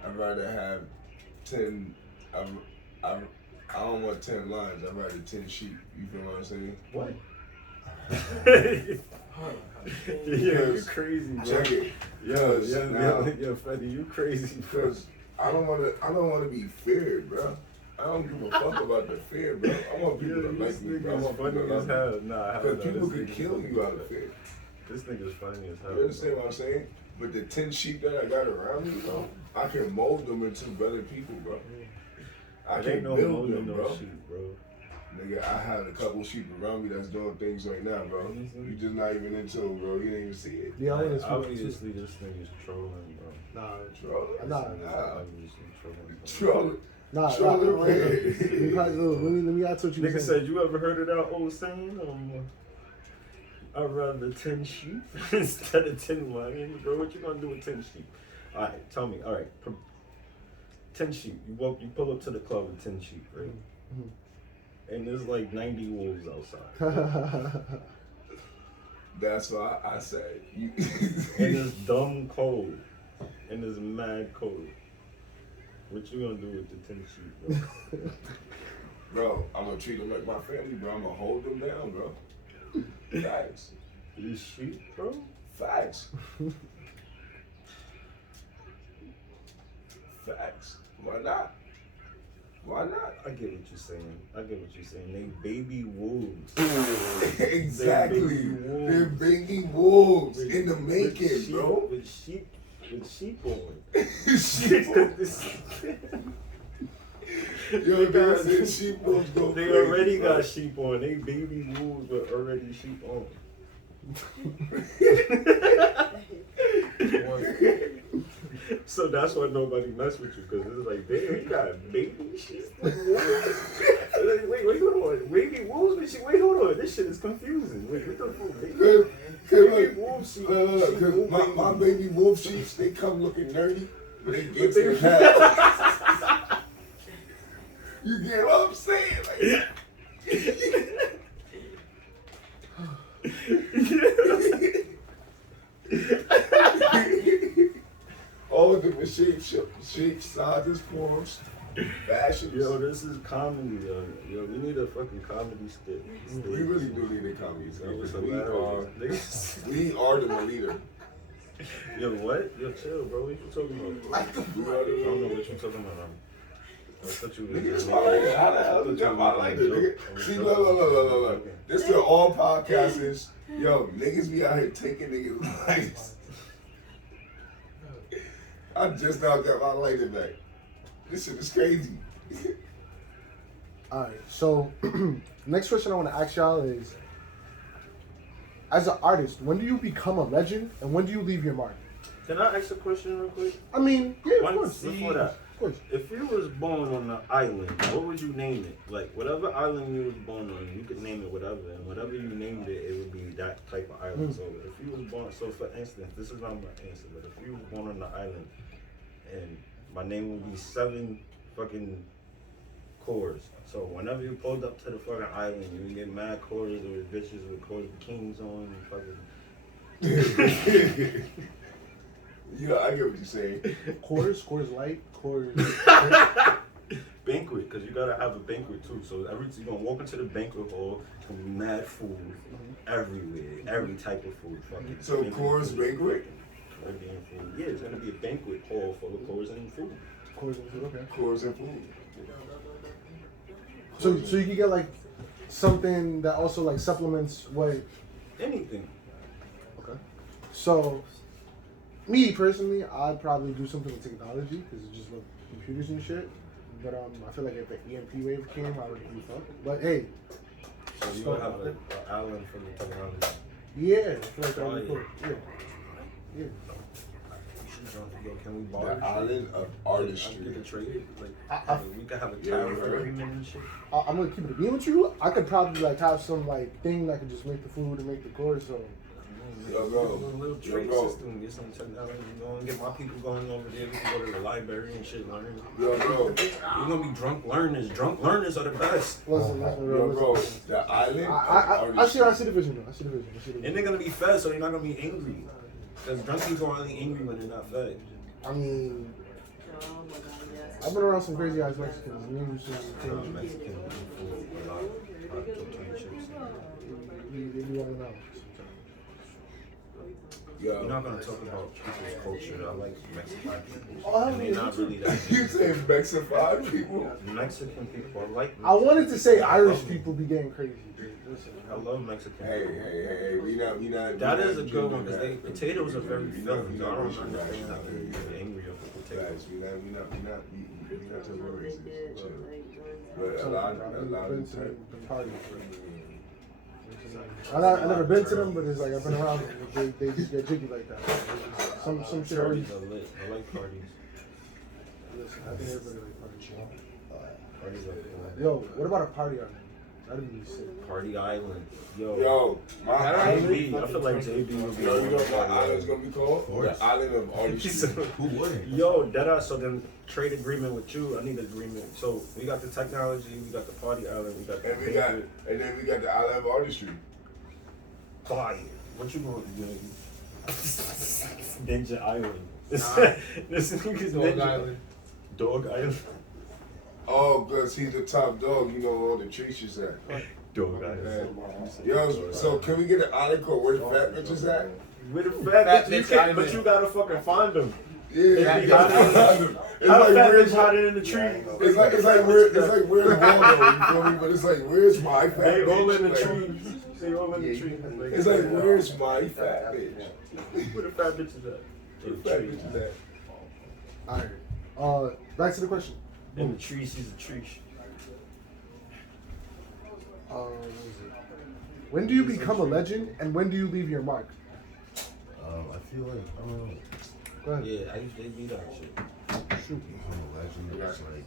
"I'd rather have 10. I don't want 10 lions. I'd rather 10 sheep." You feel what I'm saying? What? Yeah, you crazy, bro. Check it. Yo, Freddy, you crazy, bro. Because I don't want to be feared, bro. I don't give a fuck about the fear, bro. I want people to like me, bro. I want people to funny as love me. hell. Nah, Because people could kill you out of fear. This nigga's funny as hell. You understand what I'm saying? But the 10 sheep that I got around me, bro, I can mold them into better people, bro. I There ain't can no build molding them, no bro. sheep, bro. Nigga, I had a couple sheep around me that's doing things right now, bro. You just not even into them, bro. You didn't even see it. Yeah, I want to speak Obviously, this nigga's trolling, bro. Nah, Trolling? Nah. Obviously trolling. Trolling. nah. Trolling, Let man. me ask what you Nigga saying. said, you ever heard of that old saying? I'd rather 10 sheep instead of 10 lions, bro. What you gonna do with 10 sheep? All right, tell me. All right, 10 sheep. You pull up to the club with 10 sheep, right? Mhm. And there's like 90 wolves outside. That's why I said you. And it's dumb cold. And it's mad cold. What you gonna do with the 10 sheep, bro? Bro, I'm gonna treat them like my family, bro. I'm gonna hold them down, bro. Facts. These sheep, bro? Facts. Facts. Why not? Why not? I get what you're saying. They baby wolves. Exactly. wolves. They're baby wolves With- in the making, with sheep, bro. With sheep on. Sheep wolves. Yo, they said sheep wolves go They crazy, already bro. got sheep on. They baby wolves with already sheep on. So that's why nobody mess with you, because it's like, damn, he got baby sheep with wolves. Wait, hold on. Baby wolves with sheep. Wait, hold on. This shit is confusing. Wait, what the fuck? Baby wolves sheep. Cause my baby wolf sheeps, they come looking nerdy, but they get to the hat. You get what I'm saying? All the different shapes, sizes, forms, fashions. Yo, this is comedy, yo. We need a fucking comedy skit. We really do need a comedy That skit was because hilarious. we are the leader. Yo, what? Yo, chill, bro. What you talking about? Like the I don't know what you talking about. I thought you was Niggas like, how the hell did y'all like it, nigga? See, look. This to all podcasters. Yo, niggas be out here taking niggas' lives. I just now got my lighter back. This shit is crazy. All right. So, next question I want to ask y'all is, as an artist, when do you become a legend, and when do you leave your mark? Can I ask a question real quick? I mean, yeah, of Once course. before that, Of course. if you was born on an island, what would you name it? Like, whatever island you was born on, you could name it whatever, and whatever you named it, it would be that type of island. So if you was born, so for instance, this is not my answer, but if you was born on the island, and my name would be 7 fucking cores. So whenever you pulled up to the fucking island, you would get mad cores with bitches with cores bikinis on, and fucking. Yeah, I get what you're saying. Coors light, Coors. Banquet, because you gotta have a banquet too. So you're gonna walk into the banquet hall, it's gonna be mad food everywhere, every type of food. Fucking So Coors Banquet? Caribbean food. Yeah, it's gonna be a banquet hall full of Coors and food. Coors, okay. Coors and food. So you can get like something that also like supplements what. Anything. Okay. So, me personally, I'd probably do something with technology because it's just like computers and shit. But I feel like if the EMP wave came, I would be fucked. But hey, So you would have an island full of technology. yeah, I feel like that would be cool. Yeah. Yo, can we borrow The island of I artistry. get the trade? Like, I- we could have a Yeah, tariff right. agreement and shit. I'm gonna keep it a beam with you. I could probably like have some like thing that could just make the food and make the course. So Yo, bro. A little Yo, trade bro. system, get some technology going, get my people going over there. We can go to the library and shit, learn. Yo, bro. We're gonna be drunk learners. Drunk learners are the best. listen, Yo, bro. The island of I see artistry. the vision though. I see the vision. I see the And vision. they're gonna be fed, so they're not gonna be angry. Because drunk people are only angry when they're not fed. I mean, I've been around some crazy ass Mexicans. And they used to Mexican food, a lot of tortilla chips. they be running out. We're Yo. not gonna talk about people's culture. I like Mexican people, Oh, and they're not really that. You saying Mexican people? Mexican people, I like. I wanted to say I Irish love people be getting crazy. Dude. Listen, I love Mexican. Hey, people. hey, we not. That we is not a good one because gender that. potatoes are very We filling. not I don't racial understand how bias. people get angry over potatoes. Guys, we not talking about racist. Chill. But a lot I've been of to time. the party. I've never been to them, but it's like I've been around them. They just get jiggy like that. Some shit already. Parties are lit. I like parties. Listen, I think everybody like parties. Parties are cool. Yo, what about a party island? That'd be sick. Party Island. Yo. Yo, my island. JB. I feel like JB would be. Yo, you know what Party my island's gonna be called? course. The island of artistry. Who wouldn't? Yo, that so then trade agreement with you. I need an agreement. So we got the technology, we got the party island, we got the And we got, paper. and then we got the island of artistry. Fire. What you gonna do? Ninja Island. This nigga's Dog Ninja Island. Dog Island. Oh, because he's the top dog, you know all the treats is at. Dog Island. Yo, so can we get an island called Where the Fat Bitches at? With a fat Fat bitch, you bitch can't, island. but you gotta fucking find them. Yeah, Yeah, it's yeah. How like fat where's bitch hiding in the tree? it's like where's Waldo, you feel me? But it's like where's my fat They all bitch? in the Like, trees. They all in the trees. it's like where's my fat bitch? Where the fat bitch is at? Where In the the fat tree. bitch is at? Alright. Back to the question. In the tree, she's a tree. What was it? When do you become a legend and when do you leave your mark? I feel like I don't know. Go ahead. Yeah, I used to be that shit. Shoot. I'm a legend. It's like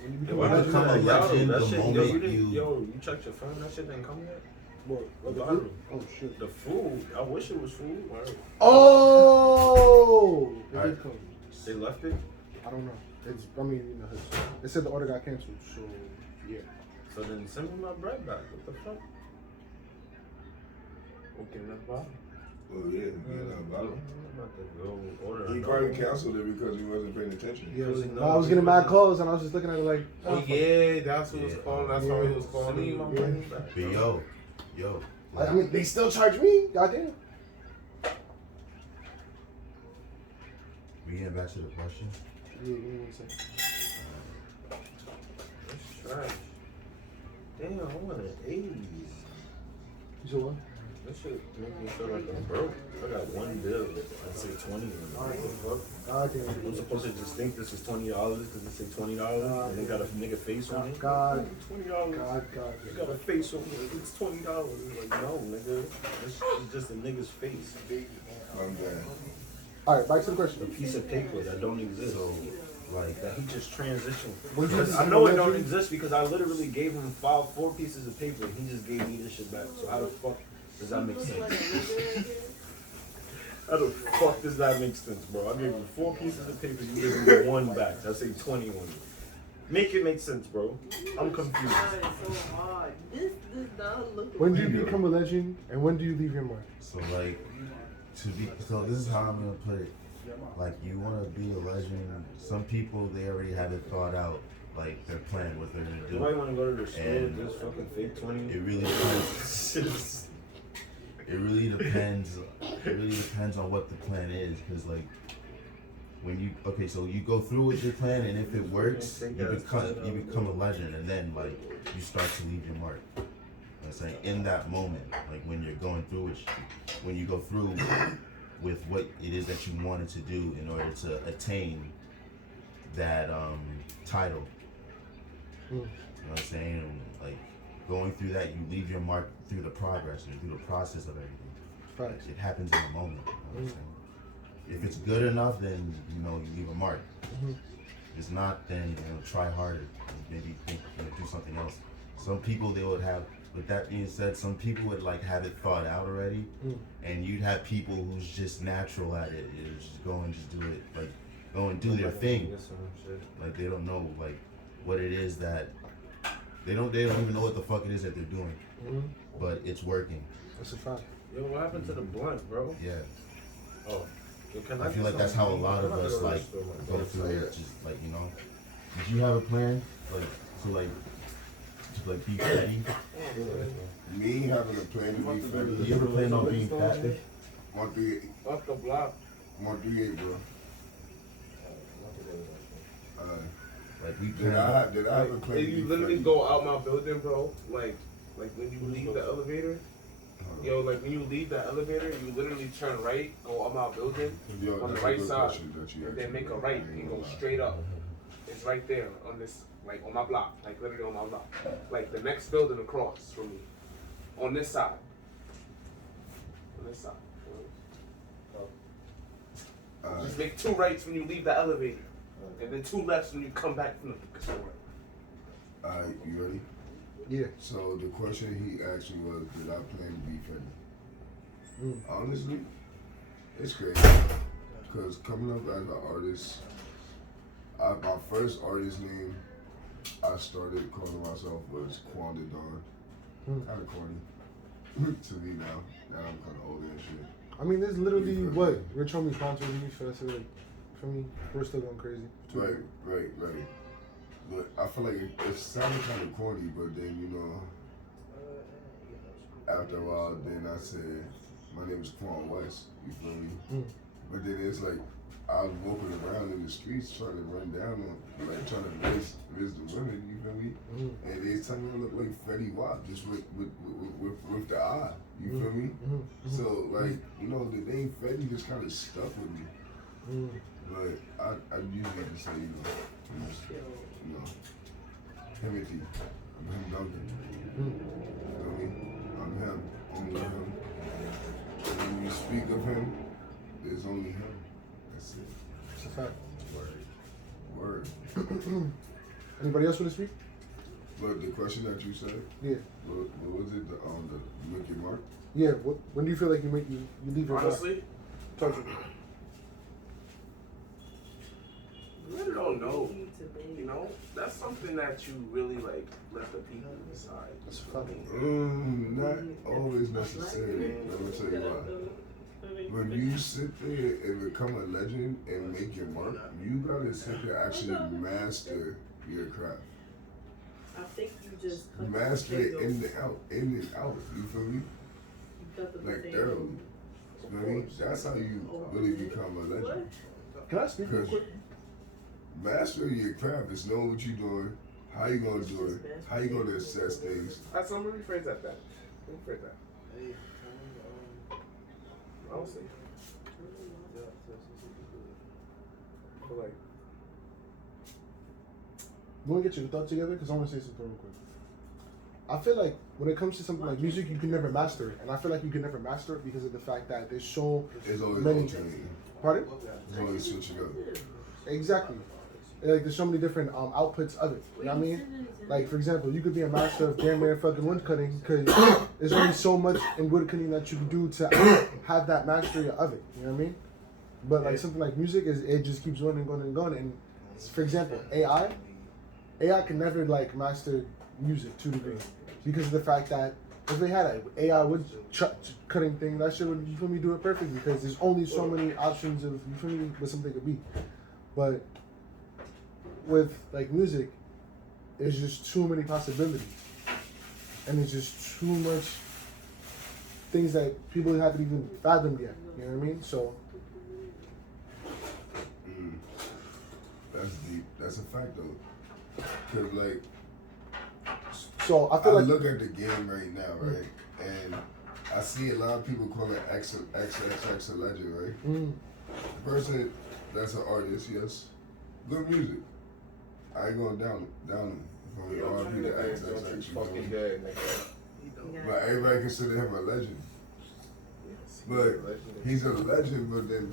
When you Yo, become why a When did you legend, become a Yo, legend, that the shit, moment yo, you didn't, you- yo, you checked your phone, that shit didn't come yet? what, The the food? food? Oh shit. The food, I wish it was food. Why? Oh! It Alright. did come. They left it? I don't know. It's, I mean, you know, they said the order got canceled, so yeah. So then send me my bread back. What the fuck? Okay, that's fine. Oh yeah, yeah, about it. I'm about to go order He another probably one. canceled it because he wasn't paying attention. Yeah, Because he no, knows I was he getting mad wasn't- calls and I was just looking at it like, Oh yeah, that's what was Yeah. calling. That's why he was calling Send me you. my Yeah. money back. But yo, I mean, they still charge me. Goddamn. we getting back to the question. Yeah, give me 1 second. That's trash. Damn, I want an 80s. You said what? That shit make me feel like I'm broke. I got one bill. I say 20. What the fuck? Goddamn. I'm supposed to just think this is $20 because it say $20 and they got a nigga face on it. God, $20. God. You got a face on it. It's $20. Like, no, nigga. This is just a nigga's face. I'm done. All right, back to the A question. piece of paper that don't exist. So like That he just transitioned. When you I know it become a don't legend- exist because I literally gave him 4 pieces of paper and he just gave me this shit back. So how the fuck does that make sense? How the fuck does that make sense, bro? I gave you 4 pieces of paper, you gave me 1 back. I say 20 on it. Make it make sense, bro. I'm confused. so hard. This does not look. When do you become a legend and when do you leave your mark? so like so this is how I'm gonna put it. Like you wanna be a legend. Some people they already have it thought out, like their plan, what they're gonna do. Nobody wanna go to the store And with this fucking fake 20. It really depends. It really depends. It really depends on what the plan is, because like when so you go through with your plan, and if it works, you become a legend, and then like you start to leave your mark. I'm saying in that moment, like when you're going through it, when you go through with what it is that you wanted to do in order to attain that title. You know what I'm saying? And, like going through that, you leave your mark through the progress and through the process of everything. Facts. It happens in the moment. You know what I'm saying? If it's good enough, then you know you leave a mark. If it's not, then try harder. Maybe think do something else. Some people they would have. With that being said, some people would like have it thought out already, and you'd have people who's just natural at it. You just go and just do it, like go and do their thing. Like they don't know like what it is that they don't even know what the fuck it is that they're doing, but it's working. That's a fact. Yo, what happened to the blunt, bro? Yeah. Oh. Yo, can I get feel like that's how a something? lot of I'm about to us go to the like store, man. go through it. Just like did you have a plan to be fatty? Me having a plan to be Did fat. you ever plan on being fat? 138, Off the block. 138, bro. Like we Did planned. I have a plan to be You literally fat? go out my building, bro. Like when you leave the elevator. Yo, like when you leave the elevator, you literally turn right, go up my building, Yo, on the that's a right good side, question that you and then asked make me, a bro. I right ain't and gonna go lie. straight up. It's right there on this, like on my block, like literally on my block, like the next building across from me, on this side. On this side. Just make 2 rights when you leave the elevator, and then 2 lefts when you come back from the store. Alright, you ready? Yeah. So the question he asked me was, did I plan to be fat? Honestly, it's crazy. Cause coming up as an artist, my first artist name I started calling myself was Quanda Dawn. Kind of corny to me now. Now I'm kind of older and shit. I mean, there's literally what Rich Homie sponsored me for. So like, for me, we're still going crazy. Right. But I feel like it sounded kind of corny, but then after a while, then I said my name is Quan West. You feel me? But then it's like I was walking around in the streets trying to run down on, like trying to raise the women. You feel me? And they tell me I look like Fetty Wap just with the eye. You feel me? So like the name Fetty just kind of stuck with me. But I usually just say Timothy. I'm him Duncan. You feel me? I'm him. Only him. And when you speak of him, there's only him. That's it. It's a fact. Word. Anybody else want to speak? But the question that you said, Yeah. what was it? The make your mark? Yeah. When do you feel like you leave your mark? Honestly, Talk to me. I really don't know. That's something that you really like let the people decide. That's a fact. Not always necessary. Let me tell you why. When you sit there and become a legend and make your mark, you gotta sit there and actually master your craft. I think you just Master it in and out. You feel me? Like thoroughly. You know what I mean? That's how you really become a legend. Can I speak real Because quick? master your craft is knowing what you're doing, how you gonna do it, how you gonna assess things. So I'm gonna rephrase that. Rephrase that. Honestly. But like, You want to get your thoughts together? Because I want to say something real quick. I feel like when it comes to something like music, you can never master it. And I feel like you can never master it because of the fact that there's so It's always many... alternating. Pardon? It's always switching up. Exactly. Like, there's so many different outputs of it. You know what I mean? Like, for example, you could be a master of damn near fucking wood cutting because there's only so much in wood cutting that you can do to have that mastery of it. You know what I mean? But like something like music, it just keeps going and going and going. And for example, AI can never like master music to a degree because of the fact that if they had an AI wood cutting thing, that shit would, you feel me, do it perfectly because there's only so many options of, you feel me, what something could be. But with like music, there's just too many possibilities, and there's just too much things that people haven't even fathomed yet. You know what I mean? So That's deep. That's a fact though. Cause like, so I I feel like look at the game right now, right, and I see a lot of people call it X a legend, right? The person that's an artist, yes, good music. I ain't going down them. R.I.P. to XXX, you know what I mean? But everybody consider him a legend. But he's a legend, but then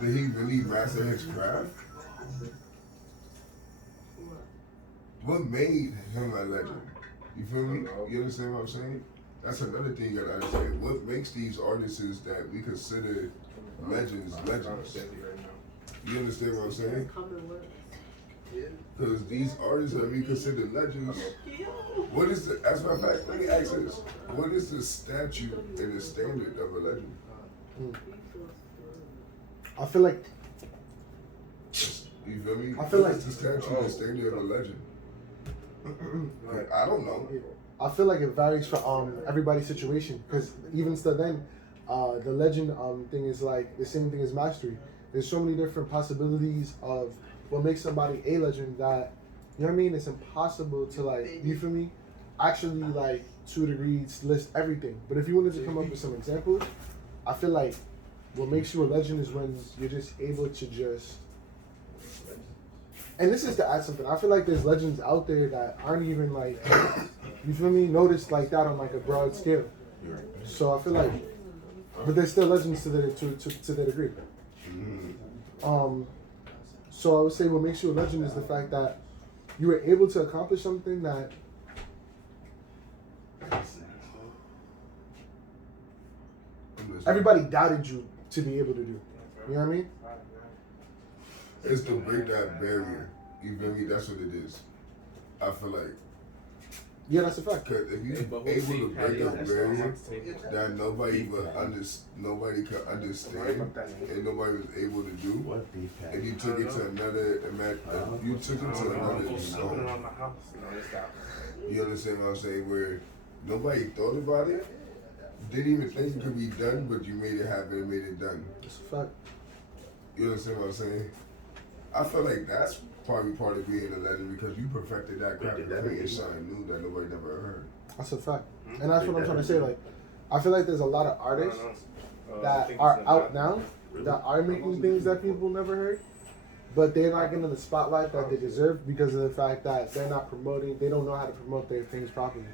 Did he really master his craft? What made him a legend? You feel me? You understand what I'm saying? That's another thing you gotta understand. What makes these artists that we consider legends? You understand what I'm saying? Because these artists that we consider legends, what is the, as a matter of fact, let me ask this. What is the statute and the standard of a legend? I feel like You feel me? I feel What like- is the statute and the standard of a legend? I don't know. I feel like it varies for everybody's situation, because even still then, the legend thing is like the same thing as mastery. There's so many different possibilities of what makes somebody a legend that, you know what I mean? It's impossible to, like, you feel me? Actually, like, to a degree, list everything. But if you wanted to come up with some examples, I feel like what makes you a legend is when you're just able to just. And this is to add something. I feel like there's legends out there that aren't even like, you feel me, noticed like that on like a broad scale. So I feel like, but they're still legends to their degree. So I would say what makes you a legend is the fact that you were able to accomplish something that everybody doubted you to be able to do. You know what I mean? It's to break that barrier. You feel me? That's what it is. I feel like. Yeah, that's a fact. Cause if you able to break that barrier that nobody could understand and nobody was able to do, What beef hat? and you took it to another, you took it to another zone. You understand what I'm saying? Where nobody thought about it, didn't even think it could be done, but you made it happen and made it done. That's a fact. You understand what I'm saying? I feel like that's probably part of being a legend because you perfected that craft and created something new that nobody never heard. That's a fact. And that's what I'm trying to say. Like, I feel like there's a lot of artists that are out now that are making things that people never heard, but they're not getting the spotlight that they deserve because of the fact that they're not promoting, they don't know how to promote their things properly.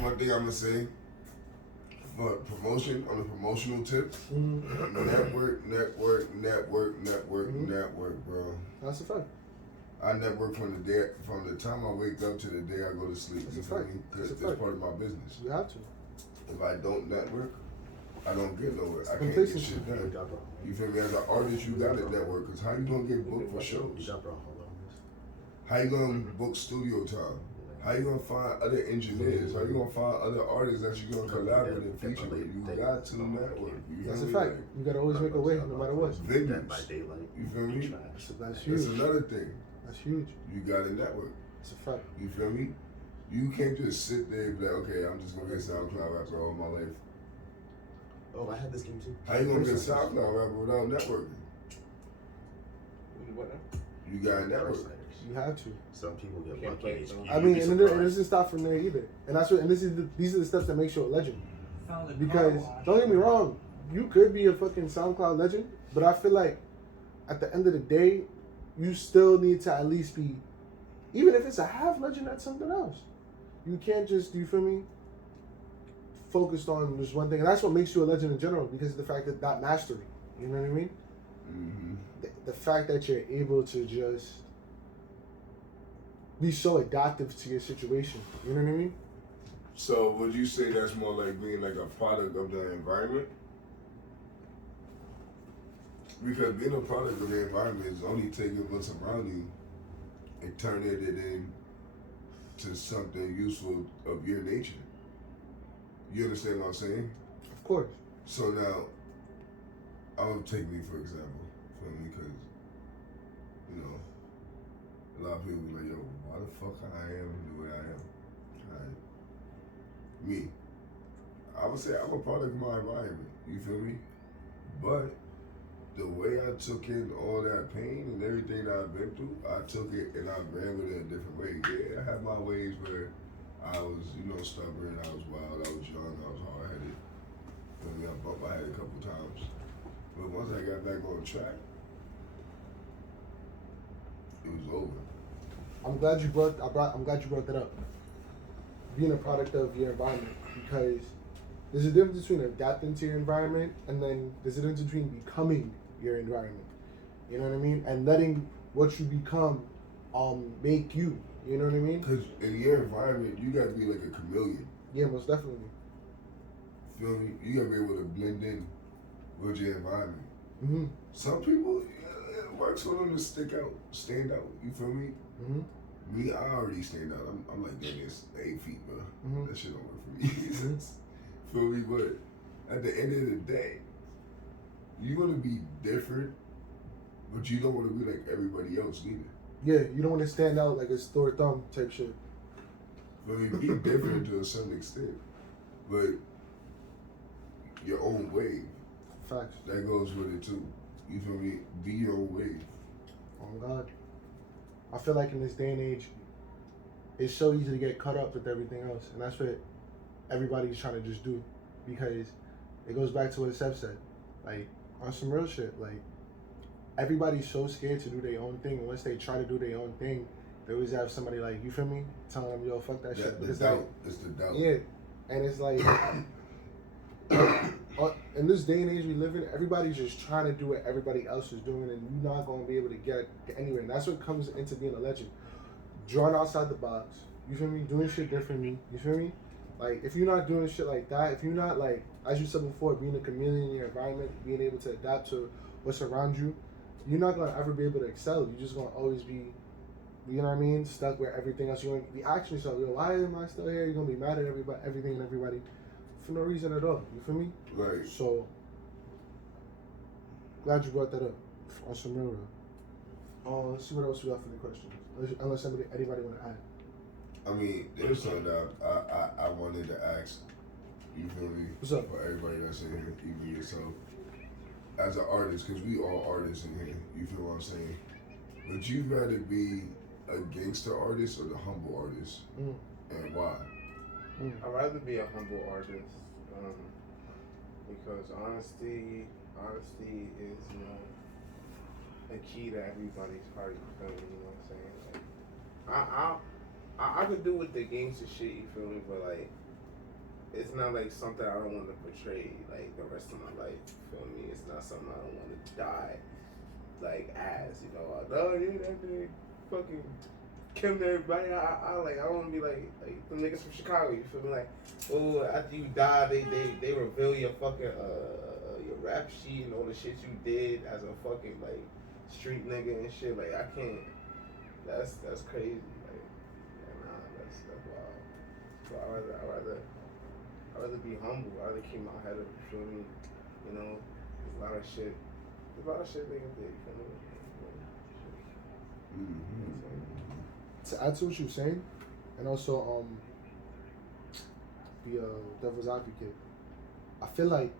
One thing I'm gonna say, for promotion, on the promotional tips, network, bro. That's a fact. I network from the time I wake up to the day I go to sleep. That's You a feel fact. me? That's Because a it's fact. part of my business. You have to. If I don't network, I don't get nowhere. I can't get Complacency. shit done. You feel me? As an artist, you gotta network. Cause how you gonna get booked for shows? How you gonna book studio time? How you gonna find other engineers? How you gonna find other artists that you gonna collaborate and feature with? You got to network. You That's feel a me? fact. Like, You gotta always make a way, no matter what. venues. You feel me? That's That's huge. another thing. That's huge. You gotta network. That's a fact. You feel me? You can't just sit there and be like, okay, I'm just gonna be a SoundCloud rapper all my life. Oh, I had this game too. How you gonna be a SoundCloud rapper without networking? You gotta network. You have to. Some people get Can't lucky. play HQ. some- I mean, and it doesn't stop from there either. And that's what. And these are the steps that make you a legend. Because don't get me wrong, you could be a fucking SoundCloud legend, but I feel like at the end of the day, you still need to at least be, even if it's a half legend, that's something else. You can't just, do you feel me, focused on just one thing. And that's what makes you a legend in general, because of the fact that mastery. You know what I mean? Mm-hmm. The fact that you're able to just be so adaptive to your situation. You know what I mean? So would you say that's more like being like a product of the environment? Because being a product of the environment is only taking what's around you and turning it into something useful of your nature. You understand what I'm saying? Of course. So now, I'll take me for example, feel me? Because, you know, a lot of people be like, yo, why the fuck I am the way I am? Right? Me. I would say I'm a product of my environment, you feel me? But the way I took in all that pain and everything that I've been through, I took it and I ran with it a different way. Yeah, I had my ways where I was, you know, stubborn, I was wild, I was young, I was hard-headed. Feel me? I bumped my head a couple times. But once I got back on track, it was over. I'm glad you brought that up. Being a product of your environment, because there's a difference between adapting to your environment and then there's a difference between becoming your environment. You know what I mean? And letting what you become make you. You know what I mean? Because in your environment, you gotta be like a chameleon. Yeah, most definitely. Feel me? You gotta be able to blend in with your environment. Mm-hmm. Some people, yeah, it works for them to stand out. You feel me? Mm-hmm. Me, I already stand out. I'm like, dang, it's 8 feet, bro. Mhm. That shit don't work for me. Feel me? But at the end of the day, you want to be different, but you don't want to be like everybody else neither. Yeah, you don't want to stand out like a store thumb type shit. Feel me? Be different to a certain extent, but your own wave, Facts. that goes with it too. You feel me? Be your own wave. Oh God. I feel like in this day and age, it's so easy to get caught up with everything else, and that's what everybody's trying to just do, because it goes back to what Seb said, like on some real shit. Like everybody's so scared to do their own thing, and once they try to do their own thing, they always have somebody like, you feel me, telling them, yo, fuck that shit. The It's doubt. like, It's the doubt. yeah, and it's like in this day and age we live in, everybody's just trying to do what everybody else is doing, and you're not going to be able to get anywhere. And that's what comes into being a legend. Drawing outside the box, you feel me? Doing shit differently, you feel me? Like, if you're not doing shit like that, if you're not, like, as you said before, being a chameleon in your environment, being able to adapt to what's around you, you're not going to ever be able to excel. You're just going to always be, you know what I mean, stuck where everything else. You're going to be asking yourself, yo, why am I still here? You're going to be mad at everybody, everything and everybody for no reason at all. You feel me? Right. So, glad you brought that up on some real. Let's see what else we got for the questions. Unless anybody want to add. I mean, there's something that I wanted to ask. You feel me? What's up? For everybody that's in here, even yourself. As an artist, because we all artists in here, you feel what I'm saying? Would you rather be a gangster artist or the humble artist? Mm. And why? I'd rather be a humble artist, because honesty is, you know, a key to everybody's heart. You feel me? You know what I'm saying? Like, I could do with the gangster shit. You feel me? But like, it's not like something I don't want to portray like the rest of my life. You feel me? It's not something I don't want to die like as. You know, oh yeah, that dude fucking killed everybody. I don't want to be like the niggas from Chicago. You feel me? Like, oh, after you die, they reveal your fucking your rap sheet and all the shit you did as a fucking like street nigga and shit. Like, I can't. That's crazy. Like, nah, that's wild. So I'd rather be humble. I'd rather keep my head up. You feel me? You know, there's a lot of shit. There's a lot of shit they can do. You feel me? To add to what you were saying, and also the devil's advocate, I feel like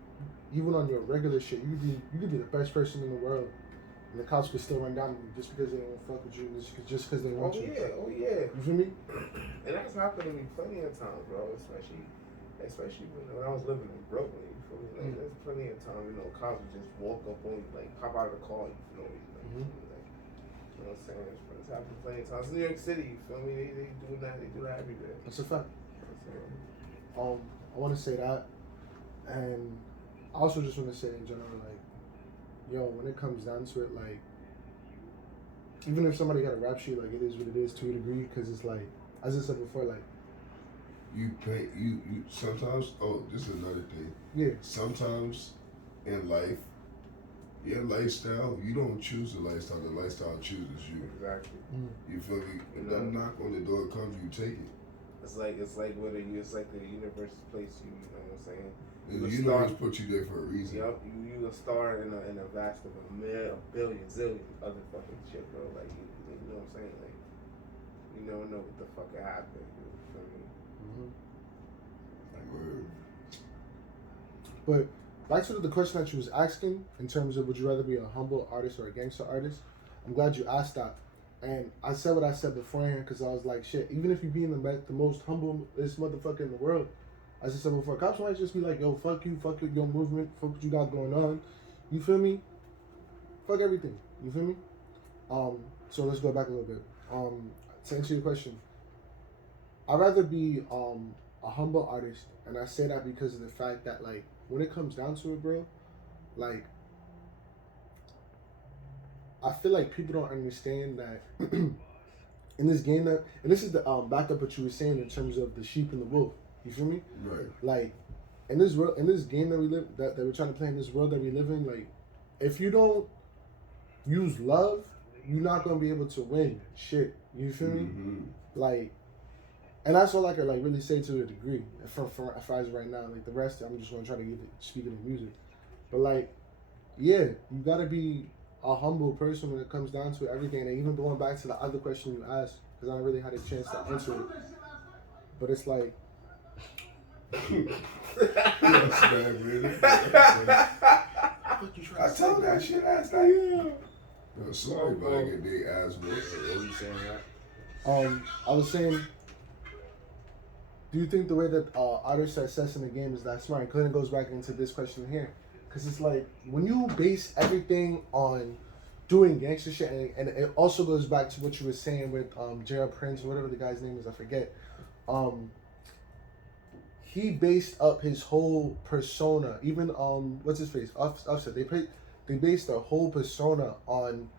even on your regular shit, you could be the best person in the world, and the cops could still run down on you just because they don't fuck with you, just because they want you. Oh yeah. You feel me? And that's happened to me plenty of times, bro. Especially when I was living in Brooklyn. You feel me? Like, there's plenty of times, you know, cops would just walk up on you, like pop out of the car, you know, like, you know what I'm saying? It's happened plenty of times. New York City, you feel me? They do that. They do that everywhere. That's a fact. I want to say that, and I also just want to say in general, like, yo, when it comes down to it, like, even if somebody got a rap sheet, like, it is what it is to a degree, because it's like, as I said before, like, You sometimes, this is another thing. yeah, Sometimes in life, your lifestyle, you don't choose the lifestyle chooses you. Exactly. You feel me? If that knock on the door comes, you take it. It's like the universe placed you. You know what I'm saying? And the universe put you there for a reason. Yup, you a star in a vast of a billion, zillion other fucking shit, bro. Like, you know what I'm saying? Like, you never know what the fuck happened. You feel me? Word. But back to the question that you was asking in terms of would you rather be a humble artist or a gangster artist? I'm glad you asked that. And I said what I said beforehand because I was like, shit, even if you being the most humblest motherfucker in the world, as I said before, cops might just be like, yo, fuck you, fuck your movement, fuck what you got going on. You feel me? Fuck everything. You feel me? So let's go back a little bit. To answer your question, I'd rather be a a humble artist, and I say that because of the fact that like when it comes down to it, bro, like I feel like people don't understand that in this game that, and this is the back up what you were saying in terms of the sheep and the wolf. You feel me? Right. Like in this world, in this game that we live, that we're trying to play in this world that we live in, like if you don't use love, you're not gonna be able to win shit. You feel me? Like, and that's all I can like really say to a degree. From as far as right now, like the rest, I'm just gonna try to give it speaking of music. But like, yeah, you gotta be a humble person when it comes down to everything. And even going back to the other question you asked, because I don't really had a chance to answer it. But it's like, Yes, man, really. I told that shit last night. Yo, sorry, but I get their ass whooped. What were you saying, that? I was saying, do you think the way that artists are assessing the game is that smart? It kind of goes back into this question here. Because it's like, when you base everything on doing gangster shit, and it also goes back to what you were saying with Gerald Prince, whatever the guy's name is, I forget. He based up his whole persona, even what's his face, Offset. They based their whole persona on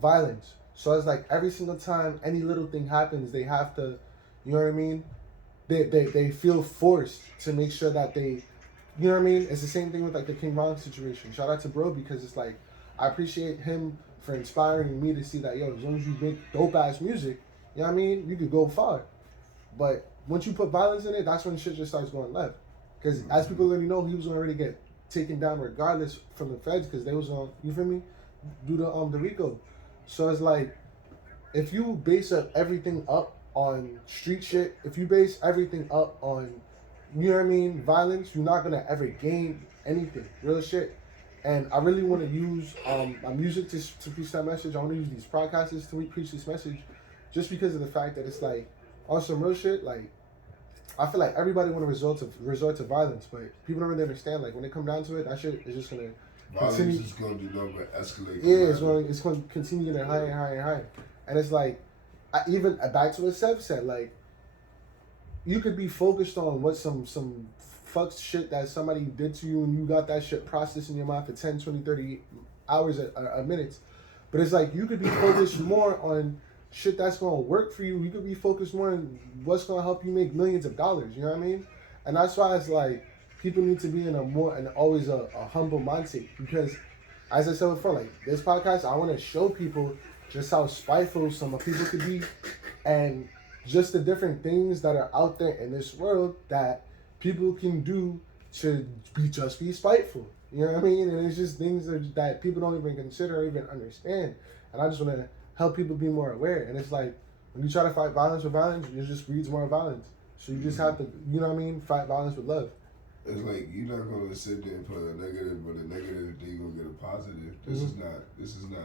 violence. So it's like every single time any little thing happens, they have to, you know what I mean? They feel forced to make sure that they, you know what I mean? It's the same thing with like the King Von situation. Shout out to Bro, because it's like, I appreciate him for inspiring me to see that, yo, as long as you make dope ass music, you know what I mean? You could go far. But once you put violence in it, that's when shit just starts going left. Because as people already know, he was going to already get taken down regardless from the feds, because they was on, you feel me? Do the RICO. So it's like, if you base up everything up on street shit, if you base everything up on, you know what I mean, violence, you're not gonna ever gain anything, real shit. And I really want to use my music to preach that message. I want to use these podcasts to preach this message, just because of the fact that it's like, on some real shit, like, I feel like everybody want to resort to violence, but people don't really understand, like, when it come down to it, that shit is just gonna Violence is going to do nothing but escalate. yeah, it's going to continue getting higher and higher and higher. And it's like, even back to what Seth said, like, you could be focused on what some fucked shit that somebody did to you, and you got that shit processed in your mind for 10, 20, 30 hours a minute. But it's like, you could be focused more on shit that's going to work for you. You could be focused more on what's going to help you make millions of dollars. You know what I mean? And that's why it's like, people need to be in always a humble mindset, because as I said before, like this podcast, I want to show people just how spiteful some people could be, and just the different things that are out there in this world that people can do to be spiteful. You know what I mean? And it's just things that people don't even consider or even understand. And I just want to help people be more aware. And it's like, when you try to fight violence with violence, it just breeds more violence. So you just have to, you know what I mean, fight violence with love. It's like, you're not gonna sit there and put a negative, but a negative, then you're gonna get a positive. This is not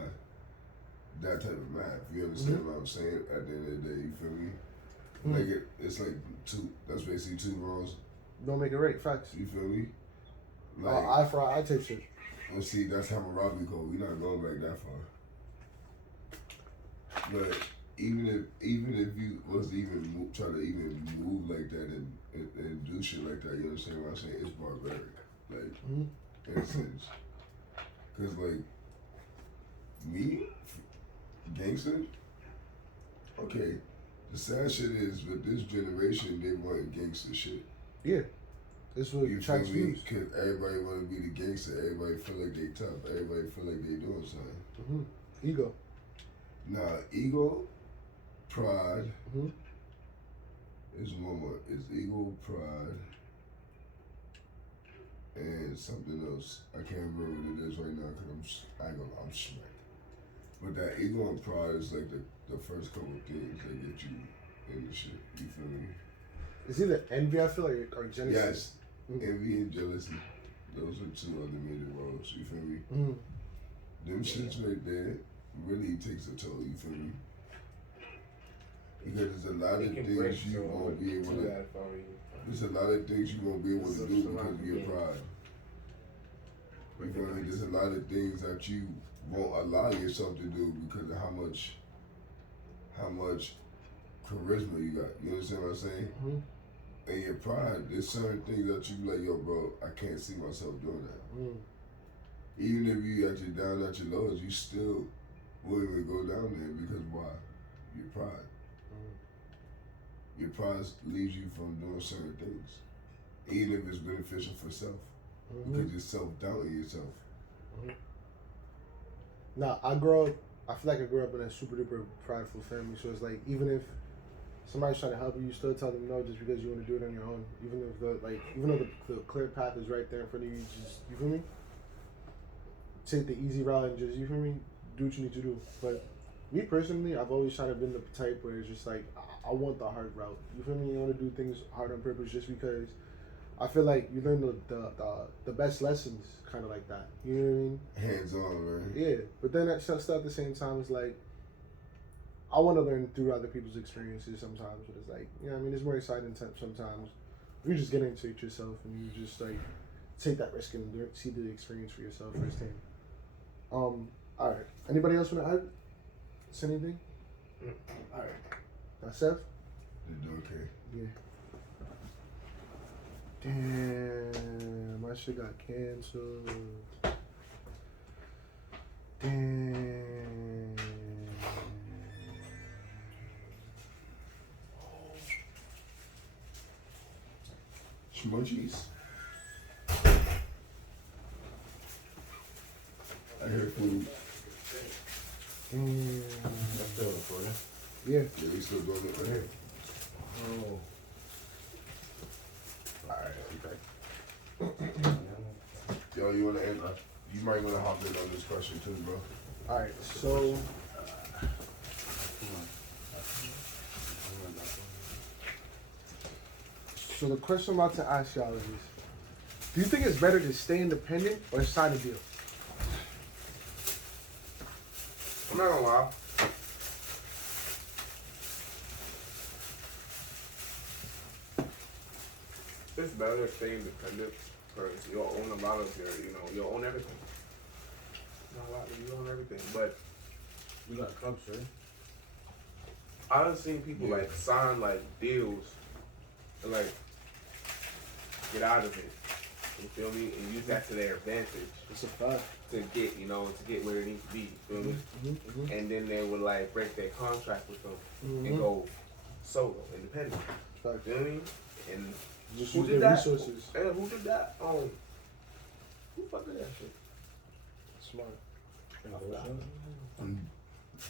that type of math. You understand what I'm saying? At the end of the day, you feel me? Like it's like that's basically two wrongs. Don't make it right, facts. You feel me? Like, eye for eye type shit. well, see, that's Hammurabi code. We're not going back that far. But even if you was to even try to even move like that and do shit like that, you understand what I'm saying? It's barbaric, like in a sense. Cause like me, gangster. Okay, the sad shit is with this generation, they want gangster shit. Yeah, this is what You you feel try to me? use. Cause everybody want to be the gangster. Everybody feel like they tough. Everybody feel like they doing something. Ego. Nah, ego, pride Mhm. is one more. It's ego, pride, and something else. I can't remember what it is right now because I'm smacked. But that ego and pride is like the first couple of things that get you in the shit. You feel me? It's either envy, I feel like, or jealousy. Yes, envy and jealousy. Those are two other major roles. You feel me? Them shits right there really takes a toll. You feel me? Because there's a lot of things you won't be able to. There's a lot of things you won't be able to do because of your pride. You feel me? There's a lot of things that you won't allow yourself to do because of how much charisma you got. You understand what I'm saying? And your pride, there's certain things that you be like, yo, bro, I can't see myself doing that. Even if you at your down at your lowest, you still won't even go down there because why? Your pride. Your pride leaves you from doing certain things, even if it's beneficial for self, because you're self-doubting yourself. Now, I feel like I grew up in a super duper prideful family, so it's like, even if somebody's trying to help you, you still tell them no just because you want to do it on your own. Even though the clear path is right there in front of you, just, you feel me? Take the easy route and just, you feel me? Do what you need to do. But me personally, I've always tried to be the type where it's just like, I want the hard route. You feel me? You want to do things hard on purpose just because I feel like you learn the best lessons kind of like that. You know what I mean? Hands on, man. Yeah, but then at the same time, it's like, I want to learn through other people's experiences sometimes, but it's like, you know what I mean? It's more exciting sometimes. You just get into it yourself and you just like take that risk and see the experience for yourself firsthand. All right. Anybody else want to add? Say anything? All right. That's Seth? You do okay. Yeah. Damn, my shit got canceled. Damn. Schmunchies. I hear food. Damn. That's still recording. Yeah. Yeah, we still doing it right here. Oh. Alright. Yo, you wanna end? You might wanna hop in on this question too, bro. All right. So. So the question I'm about to ask y'all is: do you think it's better to stay independent or sign a deal? I'm not gonna lie. It's better to stay independent because you'll own a lot of your, you'll own everything. Not a lot, you own everything. But You got cups, right? I done seen people like sign like deals and like get out of it. You feel me? And use that to their advantage It's a fact. to get, to get where it needs to be. You feel me? And then they would like break their contract with them and go solo, independent. Fact. You feel me? And Just who use did their that? resources. And who did that? Who fucked with that shit? Smart.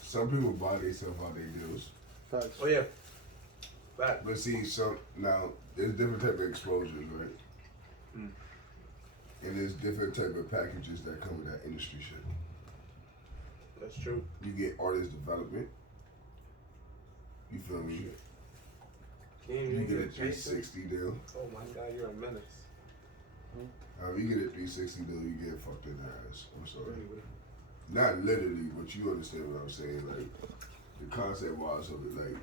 Some people buy themselves out their deals. Facts. Oh yeah. Fact. But see, now there's different type of exposures, right? Mm. And there's different type of packages that come with that industry shit. That's true. You get artist development. You feel me? You get a 360 deal. Oh my god, you're a menace. You get a 360 deal, you get fucked in the ass. I'm sorry. Not literally, but you understand what I'm saying. Like, the concept wise of it, like,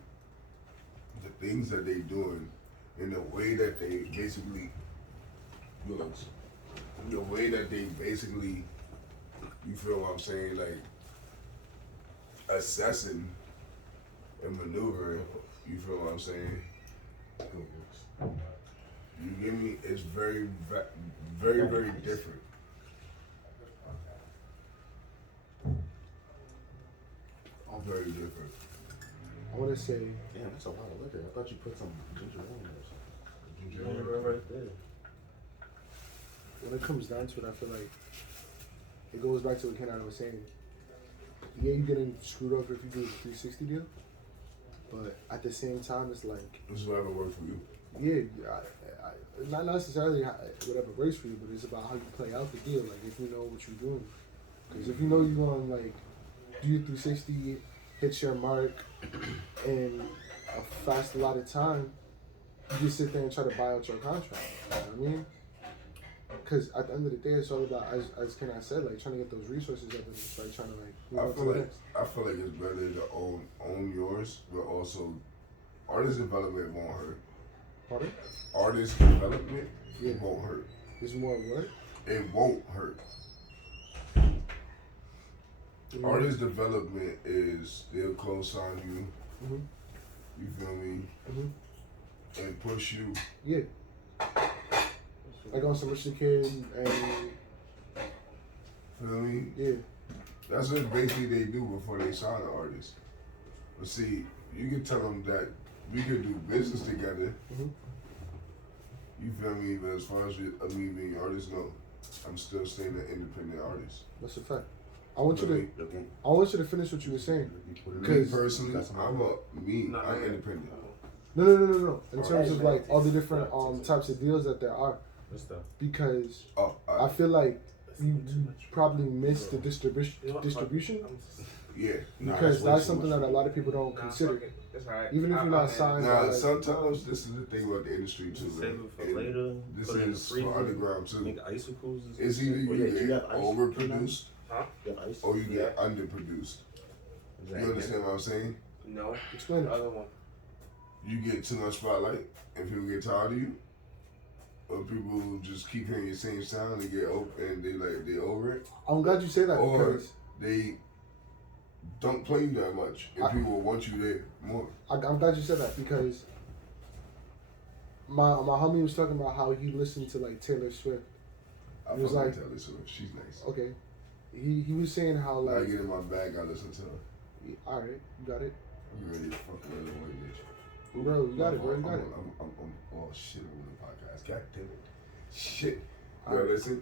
the things that they doing in the way that they basically, the way that they basically, you feel what I'm saying, like, assessing and maneuvering, you feel what I'm saying? You give me, it's very, very, very different. Very different. I want to say. Damn, that's a lot of liquor. I thought you put some ginger ale in there or something. Ginger ale right there. When it comes down to it, I feel like it goes back to what Ken was saying. Yeah, you're getting screwed over if you do a 360 deal, but at the same time, it's like, This is whatever works for you. yeah, not necessarily whatever works for you, but it's about how you play out the deal. Like, if you know what you're doing, because if you know you're going like do your 360, hit your mark in a fast allotted time, you just sit there and try to buy out your contract. You know what I mean? Because at the end of the day, it's all about, as Ken said, like trying to get those resources up and just like trying to like move on to the next. I feel like it's better to own yours, but also artist development won't hurt. Pardon? Artist development won't hurt. It's more what? It won't hurt. Mm-hmm. Artist development is they'll co-sign you. Mm-hmm. You feel me? Mm-hmm. and push you. Yeah. Like on some Rich the Kid and Feel me? yeah. That's what basically they do before they sign an artist. But see, you can tell them that we could do business together. Mhm. You feel me? But as far as me being an artist, no. I'm still staying an independent artist. That's a fact. I want you Feel to me? I want you to finish what you were saying. Me personally, I'm No. independent. No. In terms of like all the different types of deals that there are. What's that? Because Oh, I feel like you probably miss the distribution yeah. Nah, because way that's too something much. that a lot of people don't Nah, consider. fuck it. It's alright. Even if you're not signed. Nah, like, sometimes this is the thing about the industry too. Save man. it for And later. This Put it in the is freezer. for underground too. Make icicles. and It's some either shit. you do you get have ice? overproduced You have ice? or you get underproduced. You understand what I'm saying? No. explain The it. other one. You get too much spotlight and people get tired of you. Or people just keep hearing your same sound and get and they over it. I'm glad you say that Or because they don't play you that much and people want you there more. I'm glad you said that because my homie was talking about how he listened to like Taylor Swift. I It was fuck like- with Taylor Swift. She's nice. Okay, he was saying how When I like get in my bag, I listen to her. all right, you got it, I'm ready to fuck with another white bitch. bro. You got it, bro. You got it. Oh shit, I'm on the podcast. God damn it. Shit. All You right. listen?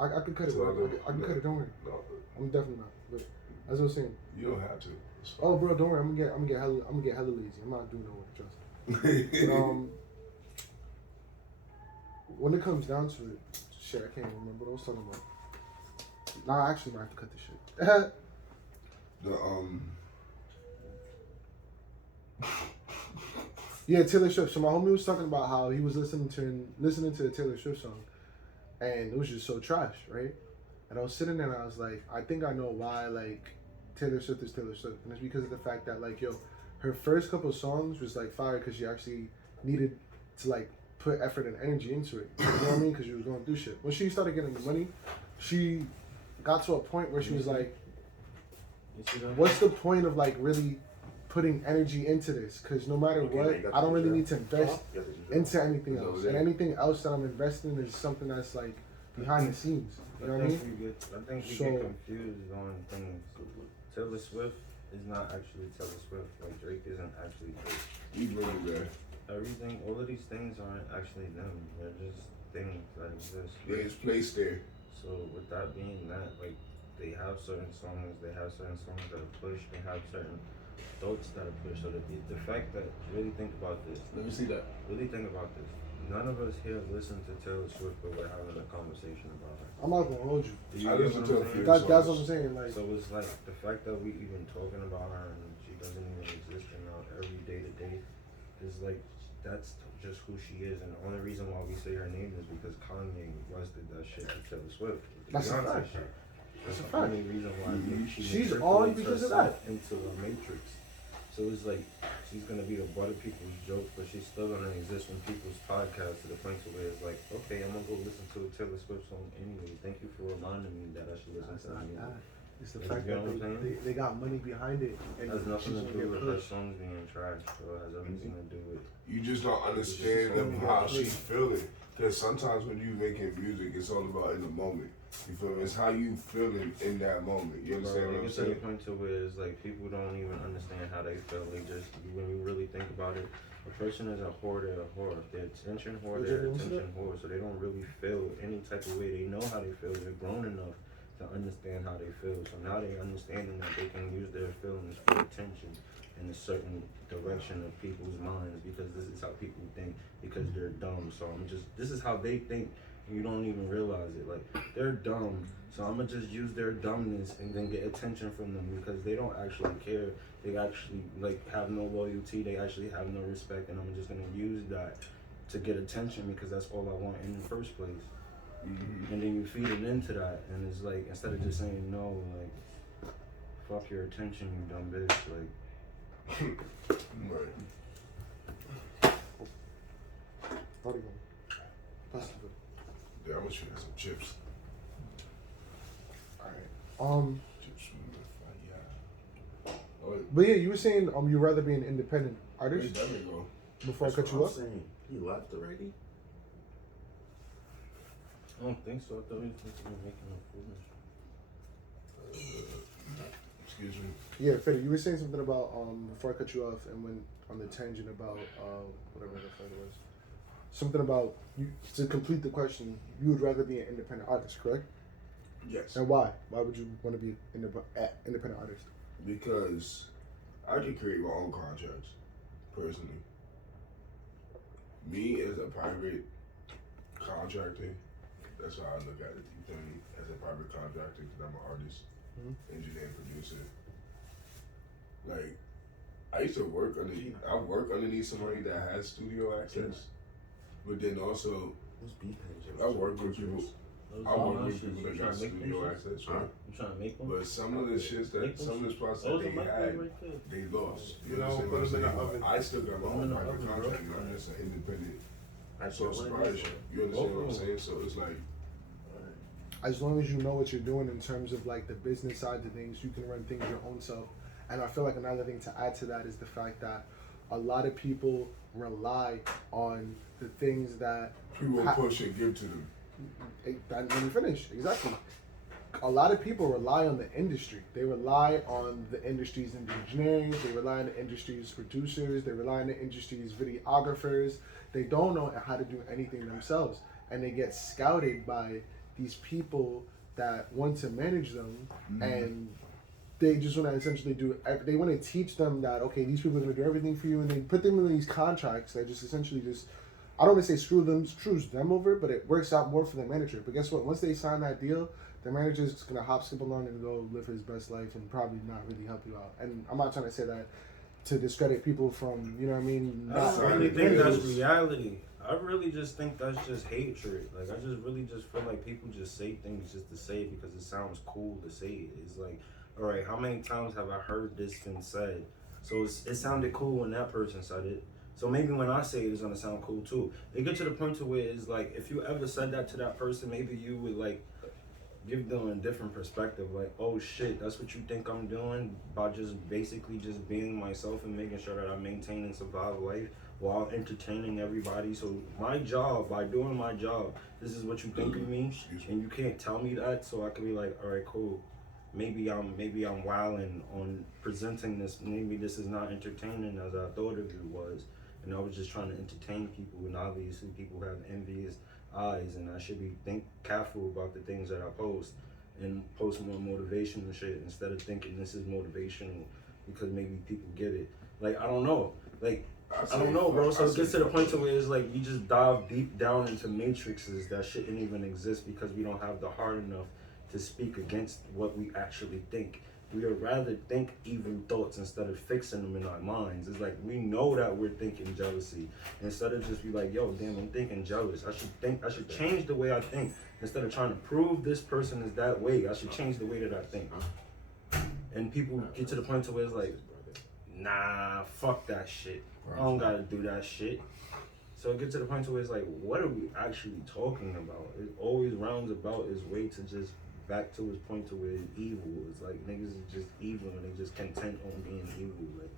I could cut it, So bro. I I can cut it. Don't worry. No, I'm definitely not. But as I was saying, you don't have to. It's fine. oh, bro, don't worry. I'm gonna get hella lazy. I'm not doing no work. Trust me. But, when it comes down to it, shit, I can't remember what I was talking about. Nah, I actually might have to cut this shit. Yeah, Taylor Swift. So my homie was talking about how he was listening to a Taylor Swift song, and it was just so trash, right? And I was sitting there and I was like, I think I know why like Taylor Swift is Taylor Swift, and it's because of the fact that like her first couple songs was like fire because she actually needed to like put effort and energy into it. You know what I mean? Because she was going through shit. When she started getting the money, she got to a point where she was like, You see that? what's the point of like really putting energy into this? Because no matter what, I don't really need to invest into anything else. And anything else that I'm investing in is something that's like behind the scenes. You know what I mean? I think we So- get confused on things. Taylor Swift is not actually Taylor Swift. Like Drake isn't actually Drake. You bring it there. Everything, all of these things aren't actually them. They're just things that exist. Yeah, it's placed there. So with that being that, like they have certain songs that are pushed. They have certain thoughts that are pushed. So the fact that really think about this. Let me see that. Really think about this. None of us here listen to Taylor Swift, but we're having a conversation about her. I'm not gonna hold you. Do you I get listen what to I'm a saying? few. That's what I'm saying. Like, So it's like the fact that we even talking about her and she doesn't even exist in our every day to day is like that's just who she is, and the only reason why we say her name is because Kanye West did that shit to Taylor Swift. The That's a Beyonce fact. shit. That's a the fact. only reason why she She's manipulates on because of herself into a matrix. So it's like she's gonna be the butt of people's jokes, but she's still gonna exist in people's podcasts to the point to where it's like, okay, I'm gonna go listen to a Taylor Swift song anyway. Thank you for reminding me that I should listen it's to not it. that. It's the You fact know that what I'm saying? they got money behind it, and It has nothing she's to gonna do get with her pushed. songs being trash, bro. It has everything to do with You just don't understand how she's feeling. Because sometimes when you making music, it's all about in the moment. You feel me? It's how you feeling in that moment. You understand Bro, what it I'm gets to the saying? point to where it's like people don't even understand how they feel. They just when you really think about it, a person is a whore, they're a whore. If they're attention whore, they're attention whore. So they don't really feel any type of way. They know how they feel. They're grown enough to understand how they feel. So now they understanding that they can use their feelings for attention in a certain direction of people's minds because this is how people think because they're dumb. So this is how they think. You don't even realize it. Like they're dumb, so I'm gonna just use their dumbness and then get attention from them because they don't actually care. They actually like have no loyalty. They actually have no respect, and I'm just gonna use that to get attention because that's all I want in the first place. Mm-hmm. And then you feed it into that, and it's like instead of just saying no, like fuck your attention, you dumb bitch. Like Right. How do you go? That's good. Yeah, I'm gonna shoot some chips. Alright. Chips from the fire. Oh, But yeah, you were saying you'd rather be an independent where's artist. that go? before I That's cut what you I'm off? saying. He left already? I don't think so. I thought he was supposed to be making a foolish. Excuse me. Yeah, Fede, you were saying something about before I cut you off and went on the tangent about whatever the fuck it was. Something about you to complete the question. You would rather be an independent artist, correct? Yes. And why? Why would you want to be an independent artist? Because I can create my own contracts, personally. Me as a private contractor, that's how I look at it. You feel me? As a private contractor, because I'm an artist, engineer, producer. Like, I used to work underneath somebody that has studio access, but then also Who's beeping? I work with people. I work with people that got You studio access, right? trying to make one? But some of the shits that some of the spots that Oh, the they microwave had, right there. they lost. You You know, understand put what I'm them in the saying? oven. I still got my Put 'em own in the private oven, bro. contract. You know, I'm just an independent That's sole proprietor. You understand what I'm saying? So it's like, As long as you know what you're doing in terms of like the business side of things, you can run things your own self. And I feel like another thing to add to that is the fact that a lot of people rely on the things that people push and give to them. Let me finish. Exactly. A lot of people rely on the industry. They rely on the industry's engineering. They rely on the industry's producers. They rely on the industry's videographers. They don't know how to do anything themselves. And they get scouted by these people that want to manage them. And they just want to essentially they want to teach them that, okay, these people are going to do everything for you. And they put them in these contracts that just essentially I don't want to say screws them over, but it works out more for the manager. But guess what? Once they sign that deal, the manager's just gonna hop, skip along, and go live his best life, and probably not really help you out. And I'm not trying to say that to discredit people from, you know what I mean? I not don't really think managers. that's reality. I really just think that's just hatred. Like, I just really just feel like people just say things just to say it because it sounds cool to say it. It's like, all right, how many times have I heard this thing said? So it sounded cool when that person said it. So maybe when I say it, it's gonna sound cool too. They get to the point to where it's like, if you ever said that to that person, maybe you would like give them a different perspective. Like, oh shit, that's what you think I'm doing by just basically just being myself and making sure that I maintain and survive life while entertaining everybody. So my job, by doing my job, this is what you think of me, and you can't tell me that. So I could be like, all right, cool. Maybe I'm wilding on presenting this. Maybe this is not entertaining as I thought it was. And I was just trying to entertain people, and obviously people have envious eyes, and I should be careful about the things that I post and post more motivational shit instead of thinking this is motivational because maybe people get it. Like, I don't know. Like, I don't know, bro. So it gets to the point to where it's like you just dive deep down into matrices that shouldn't even exist because we don't have the heart enough to speak against what we actually think. We would rather think evil thoughts instead of fixing them in our minds. It's like we know that we're thinking jealousy. Instead of just be like, yo, damn, I'm thinking jealous. I should change the way I think. Instead of trying to prove this person is that way, I should change the way that I think. And people get to the point to where it's like, nah, fuck that shit. I don't gotta do that shit. So it gets to the point to where it's like, what are we actually talking about? It always rounds about its way to just back to his point to where it's evil. It's like niggas is just evil and they just content on being evil. Like,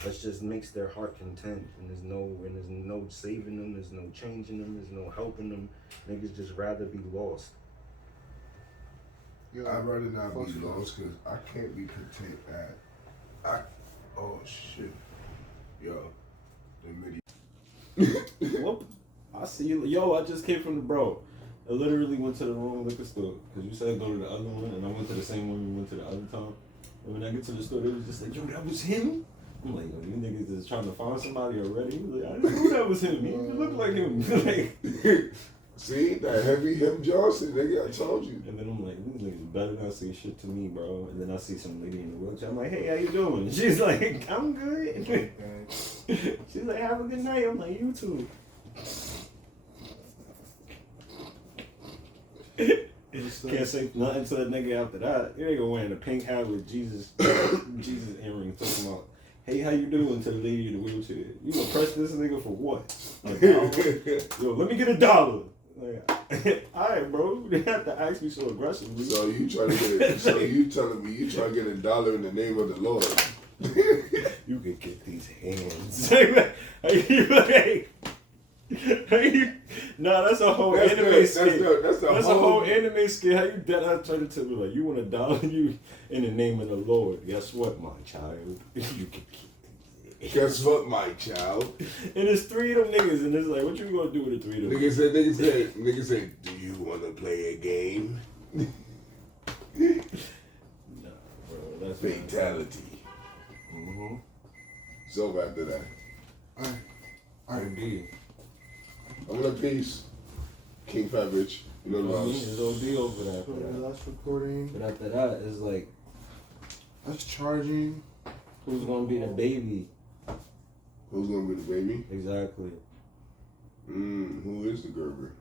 that just makes their heart content, and there's no saving them, there's no changing them, there's no helping them. Niggas just rather be lost. Yo, I'd rather not fuck be you. lost because I can't be content oh shit. Yo, the MIDI. Whoop. I see you. Yo, I just came from the bro. I literally went to the wrong liquor store because you said go to the other one, and I went to the same one we went to the other time. And when I get to the store, they was just like, yo, that was him? I'm like, yo, you niggas is trying to find somebody already? He was like, I didn't know that was him. He even looked like him. Like, See, that heavy him Johnson, nigga, I told you. and then I'm like, these niggas better not say shit to me, bro. And then I see some lady in the wheelchair. I'm like, hey, how you doing? And she's like, I'm good. She's like, have a good night. I'm like, you too. Can't say nothing to that nigga after that. You nigga wearing a pink hat with Jesus earrings talking about, hey, how you doing, to the lady in the wheelchair. You gonna press this nigga for what? $1? Yo, let me get $1. Like, alright, bro. You didn't have to ask me so aggressively. So you trying to get it? So you telling me you trying to get $1 in the name of the Lord? You could get these hands. Nah, that's a whole anime skit. That's a whole anime skit. How you dead I try to tell me like you want to die you in the name of the Lord. Guess what, my child? You can keep. Guess what, my child? And there's 3 of them niggas, and it's like, what you gonna do with the 3 of them? Nigga said, do you want to play a game? Nah, bro, that's Fatality. Mm-hmm. So after that, Indeed. I'm gonna peace. King Fat Rich. You know the house. There's OD over that. So the last recording. But after that, it's like, That's charging. who's gonna be the baby? Who's gonna be the baby? Exactly. Who is the Gerber?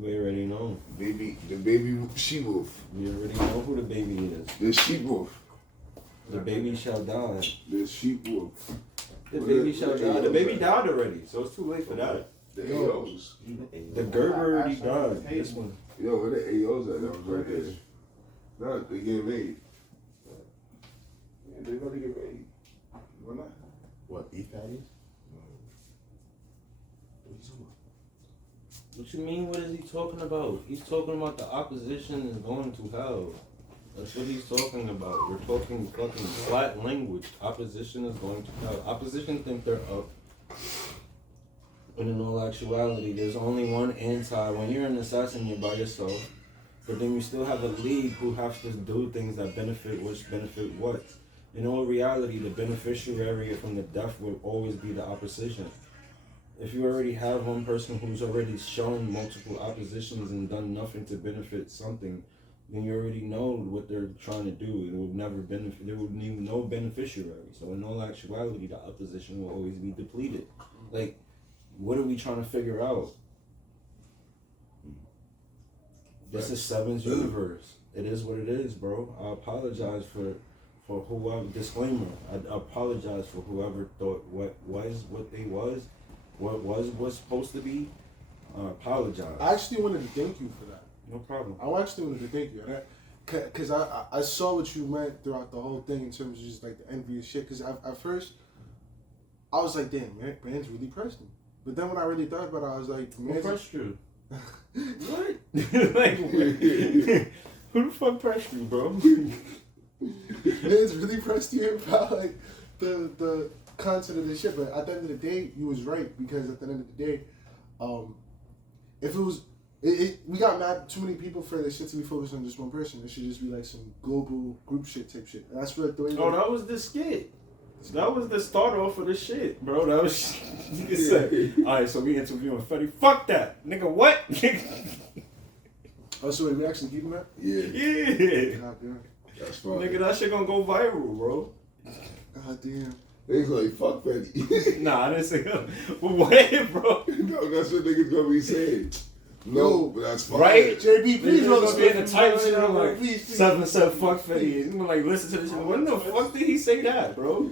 We already know. The baby she wolf. We already know who the baby is. The sheep wolf. The baby shall die. The sheep wolf. The baby shall die. The baby died already, so it's too late for that. The AOs. The Gerber already died. This one. Yo, where the AOs at? That was right there. No, they getting made. Yeah, they about to get made. Why not? What, beef patties? What you mean? What is he talking about? He's talking about the opposition is going to hell. That's what he's talking about. We're talking fucking flat language. Opposition is going to hell. Opposition think they're up. But in all actuality, there's only one anti. When you're an assassin, you're by yourself. But then you still have a league who have to do things that benefit which benefit what. In all reality, the beneficiary from the death will always be the opposition. If you already have one person who's already shown multiple oppositions and done nothing to benefit something, then you already know what they're trying to do. It would never benefit. There would need no beneficiary. So in all actuality, the opposition will always be depleted. Like, what are we trying to figure out? This is Seven's universe. It is what it is, bro. I apologize for whoever. Disclaimer. I apologize for whoever thought what they was. What was supposed to be, I apologize. I actually wanted to thank you for that. No problem. I actually wanted to thank you. Because I saw what you meant throughout the whole thing in terms of just like the envious shit. Because at first, I was like, damn, man's really pressed me. But then when I really thought about it, I was like, Who pressed you? What? Like, who the fuck pressed you, bro? Man's really pressed you about like the content of this shit, but at the end of the day, you was right, because at the end of the day, if it was, we got mad too many people for this shit to be focused on just one person. It should just be like some global group shit type shit. And that's what the way. Oh, that was the skit. That was the start off of the shit, bro. That was you said. All right, so we interviewing Fetty. Fuck that, nigga. What? Oh, so wait, we actually keeping that? Yeah. Yeah. God damn. That's fine. Nigga, that shit gonna go viral, bro. God damn. They like, fuck Fetty. Nah, I didn't say that. But wait, bro. No, that's what niggas gonna be saying. No, but that's fine. Right? JB, please Niggas roll gonna the be in the title shit. I'm like, please. 7 fuck Fetty. And I'm like, listen to this shit. When the fuck did he say that, bro?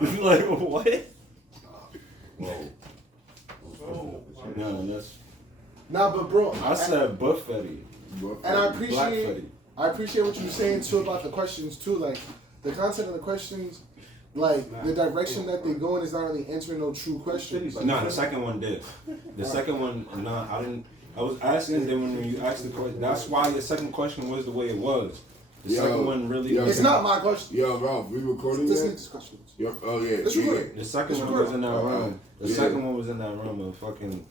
Like, what? Whoa. No, that's. Nah, but bro, I said Buff Fetty. and I Black appreciate Fetty. what you were saying too about the questions too. Like the content of the questions, like the direction that they go in is not really answering no true questions. Nah, the second one did. The second one, nah, I didn't. I was asking them when you asked the question. That's why the second question was the way it was. The second one really. It's not my question. Yo, Ralph, we recording This that? nigga's questions. Yo, oh yeah. It's yeah. recording. The second It's one was in that recorded. room. The Yeah. second one was in that room of fucking,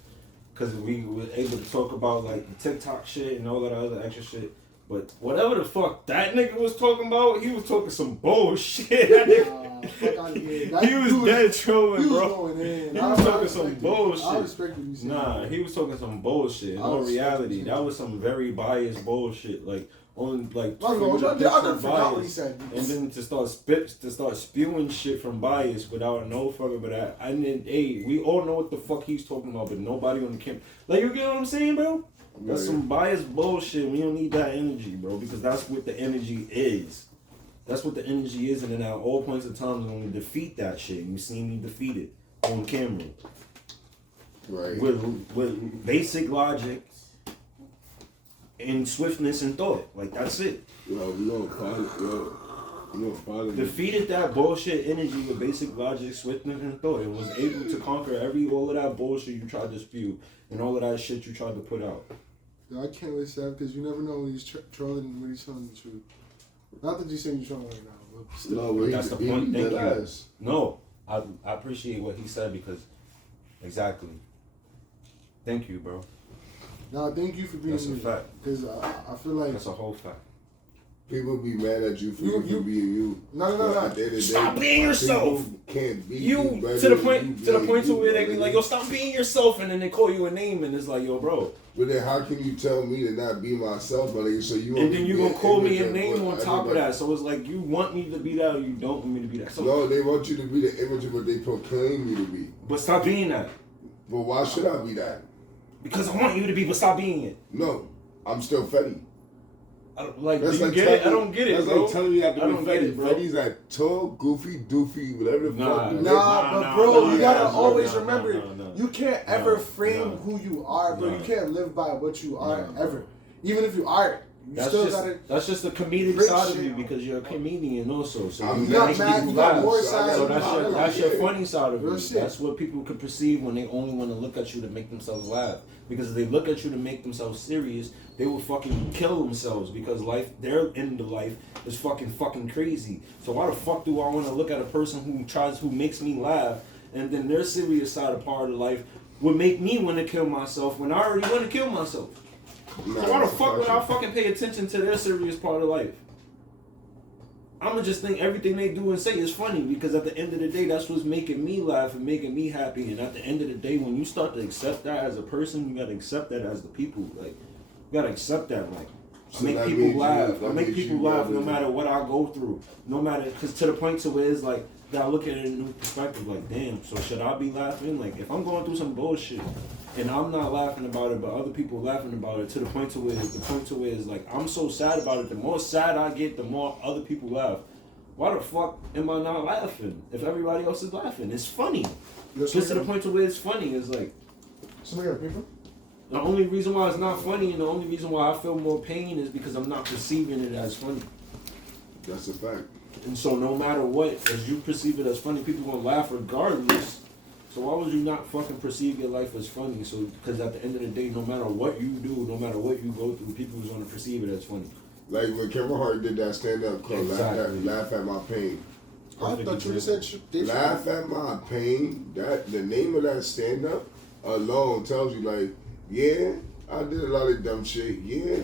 cause we were able to talk about like the TikTok shit and all that other extra shit. But whatever the fuck that nigga was talking about, he was talking some bullshit. That nigga, Fuck out of here. he was dead trolling, He was bro. going in. He I was talking respect some it. bullshit. I respect what you said. Nah, he was talking some bullshit. In I all was- reality, that was some very biased bullshit. Like on like I never from forgot what he bias. said. And then to start spewing shit from bias without no fucking but that. And then hey, we all know what the fuck he's talking about, but nobody on the camera. Like, you get what I'm saying, bro? That's Yeah. some biased bullshit. We don't need that energy, bro, because that's what the energy is. That's what the energy is, and then at all points of time when we defeat that shit, you see me defeat it on camera Right. with basic logic and swiftness and thought. Like, that's it. Yo, we gonna find it. Yo, No, father. defeated that bullshit energy with basic logic, swiftness, and thought, and was able to conquer all of that bullshit you tried to spew and all of that shit you tried to put out. Yo, I can't wait, Sab, because you never know when he's trolling and when he's telling the truth. Not that you're saying you're trolling right now, but still. No, but That's the point. Thank you. ass. No, I appreciate what he said because exactly. Thank you, bro. Nah, thank you for being That's a me. fact. Because I feel like. That's a whole fact. People be mad at you for You- you being you. No. But at the end of the Stop day, being yourself. people can't be You better to the than point you to the being point to you, where they be brother. like, yo, stop being yourself, and then they call you a name, and it's like, yo, bro. But then how can you tell me to not be myself, my nigga? So you And then you gonna call me a image name of on what top of everybody- that. So it's like you want me to be that, or you don't want me to be that. So, No, they want you to be the image of what they proclaim you to be. but stop being that But why should I be that? because I want you to be, but stop being it. No, I'm still Fetty. I don't, like, That's do you like get it? I telling- don't get it, That's bro. like telling me I have to I be don't get Fetty. it, bro. Fetty's like tall, goofy, doofy, whatever the Nah, fuck. Nah, but bro, you gotta no, always no, remember, no. you can't ever No, frame no. who you are, bro. No. You can't live by what you are No. ever. Even if you are, you That's still just gotta. that's just the comedic Rich side of shit. you because you're a comedian also. So I'm you not make mad, people you got laugh. more So sides So of that's you. your that's your Yeah. funny side of Real you. shit. That's what people can perceive when they only want to look at you to make themselves laugh. Because if they look at you to make themselves serious, they will fucking kill themselves because life, their end of life is fucking crazy. So why the fuck do I want to look at a person who makes me laugh, and then their serious side of part of life would make me want to kill myself when I already want to kill myself? Nah, So why the that's a fuck would I fact. fucking pay attention to their serious part of life? I'ma just think everything they do and say is funny because at the end of the day, that's what's making me laugh and making me happy. And at the end of the day, when you start to accept that as a person, you gotta accept that as the people. Like, you gotta accept that. Like, I So make that people means you- laugh. that I make means people you laugh rather no than- matter what I go through. No matter, because to the point to where it's like, that I look at it in a new perspective. Like, damn, so should I be laughing? Like, if I'm going through some bullshit and I'm not laughing about it, but other people laughing about it, to the point to where it's like, I'm so sad about it. The more sad I get, the more other people laugh. Why the fuck am I not laughing if everybody else is laughing? It's funny. Just to the point to where it's funny is like, Somebody got a paper? the only reason why it's not funny and the only reason why I feel more pain is because I'm not perceiving it as funny. That's a fact. And so no matter what, as you perceive it as funny, people gonna laugh regardless. So why would you not fucking perceive your life as funny? So because at the end of the day, no matter what you do, no matter what you go through, people is gonna perceive it as funny. Like when Kevin Hart did that stand up called Exactly. Laugh at My Pain. I thought you said Dave Laugh at My Pain, that the name of that stand up alone tells you like, yeah, I did a lot of dumb shit. Yeah,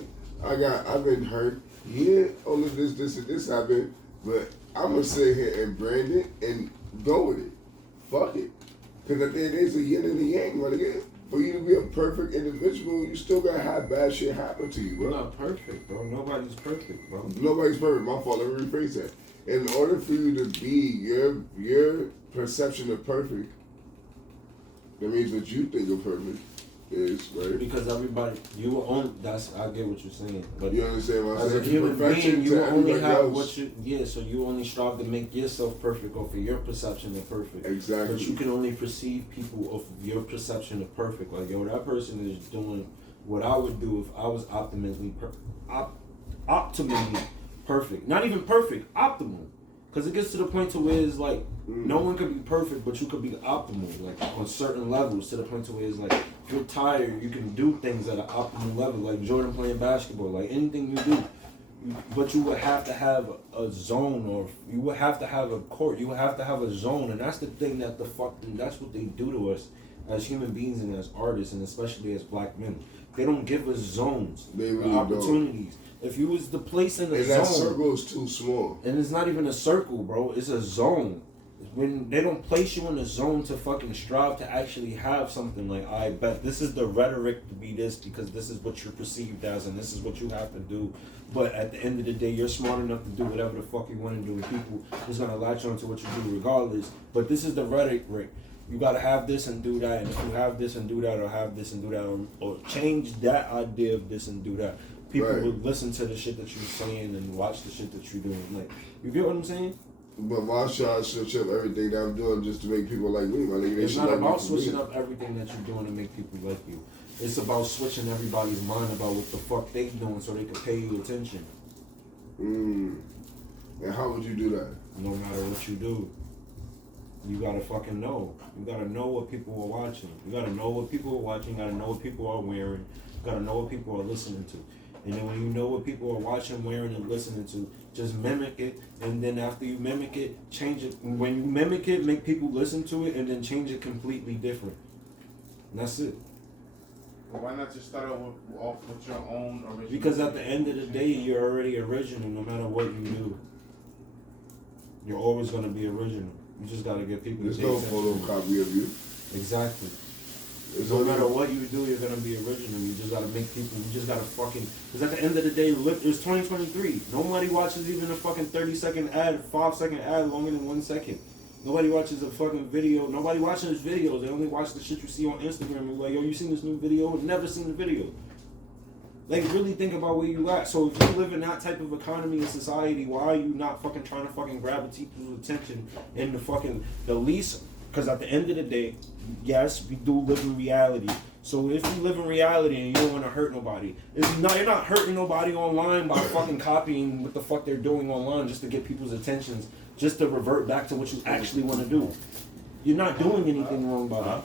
I've been hurt. Yeah, all of this and this happened. But I'm gonna sit here and brand it and go with it. Fuck it. Cause at the end it's a yin and a yang, my nigga. For you to be a perfect individual, you still gotta have bad shit happen to you, We're bro. not perfect, bro. Nobody's perfect, bro. Nobody's perfect. My fault. Let me rephrase that. In order for you to be your perception of perfect, that means what you think of perfect is, right? Because everybody, you will only, I get what you're saying. But You understand what I'm as a saying? human Perfection being, you to will only everybody have else. what you, so you only strive to make yourself perfect off of your perception of perfect. Exactly. But you can only perceive people off of your perception of perfect. Like, yo, that person is doing what I would do if I was optimally perfect. Not even perfect, optimal. Because it gets to the point to where it's like, no one could be perfect, but you could be optimal, like on certain levels, to the point to where it's like, if you're tired, you can do things at an optimal level, like Jordan playing basketball, like anything you do. But you would have to have a zone, or you would have to have a court, you would have to have a zone, and that's the thing that that's what they do to us as human beings and as artists, and especially as black men. They don't give us zones, They really or opportunities. If you was the place in the And zone, that circle is too small. and it's not even a circle, bro. It's a zone. When they don't place you in a zone to fucking strive to actually have something like, I bet this is the rhetoric to be this because this is what you're perceived as and this is what you have to do. But at the end of the day, you're smart enough to do whatever the fuck you want to do, and people is gonna latch on to what you do regardless. But this is the rhetoric. You gotta have this and do that, and if you have this and do that, or have this and do that, or change that idea of this and do that, people Right. would listen to the shit that you're saying and watch the shit that you're doing. Like, you get what I'm saying? But why should I switch up everything that I'm doing just to make people like me, my nigga? They It's should not like me about for switching me. up everything that you're doing to make people like you. It's about switching everybody's mind about what the fuck they doing so they can pay you attention. And how would you do that? No matter what you do, you gotta fucking know. You gotta know what people are watching. You gotta know what people are watching. You gotta know what people are wearing. You gotta know what people are listening to. And then when you know what people are watching, wearing, and listening to, just mimic it. And then after you mimic it, change it. When you mimic it, make people listen to it, and then change it completely different. And that's it. Well, why not just start off with your own original? Because at the end of the day, you're already original no matter what you do. You're always going to be original. You just got to get people There's to no take sense. photocopy of you. Exactly. It's No only- matter what you do, you're going to be original. You just got to make people, you just got to fucking, because at the end of the day, it's 2023. Nobody watches even a fucking 30-second ad, 5-second ad longer than 1 second. Nobody watches a fucking video. Nobody watches videos. They only watch the shit you see on Instagram and like, yo, you seen this new video? Never seen the video. Like, really think about where you at. So if you live in that type of economy and society, why are you not fucking trying to fucking grab people's attention in the least? Because at the end of the day, yes, we do live in reality. So if you live in reality and you don't want to hurt nobody, you're not hurting nobody online by fucking copying what the fuck they're doing online just to get people's attentions, just to revert back to what you actually want to do. You're not doing anything wrong by that.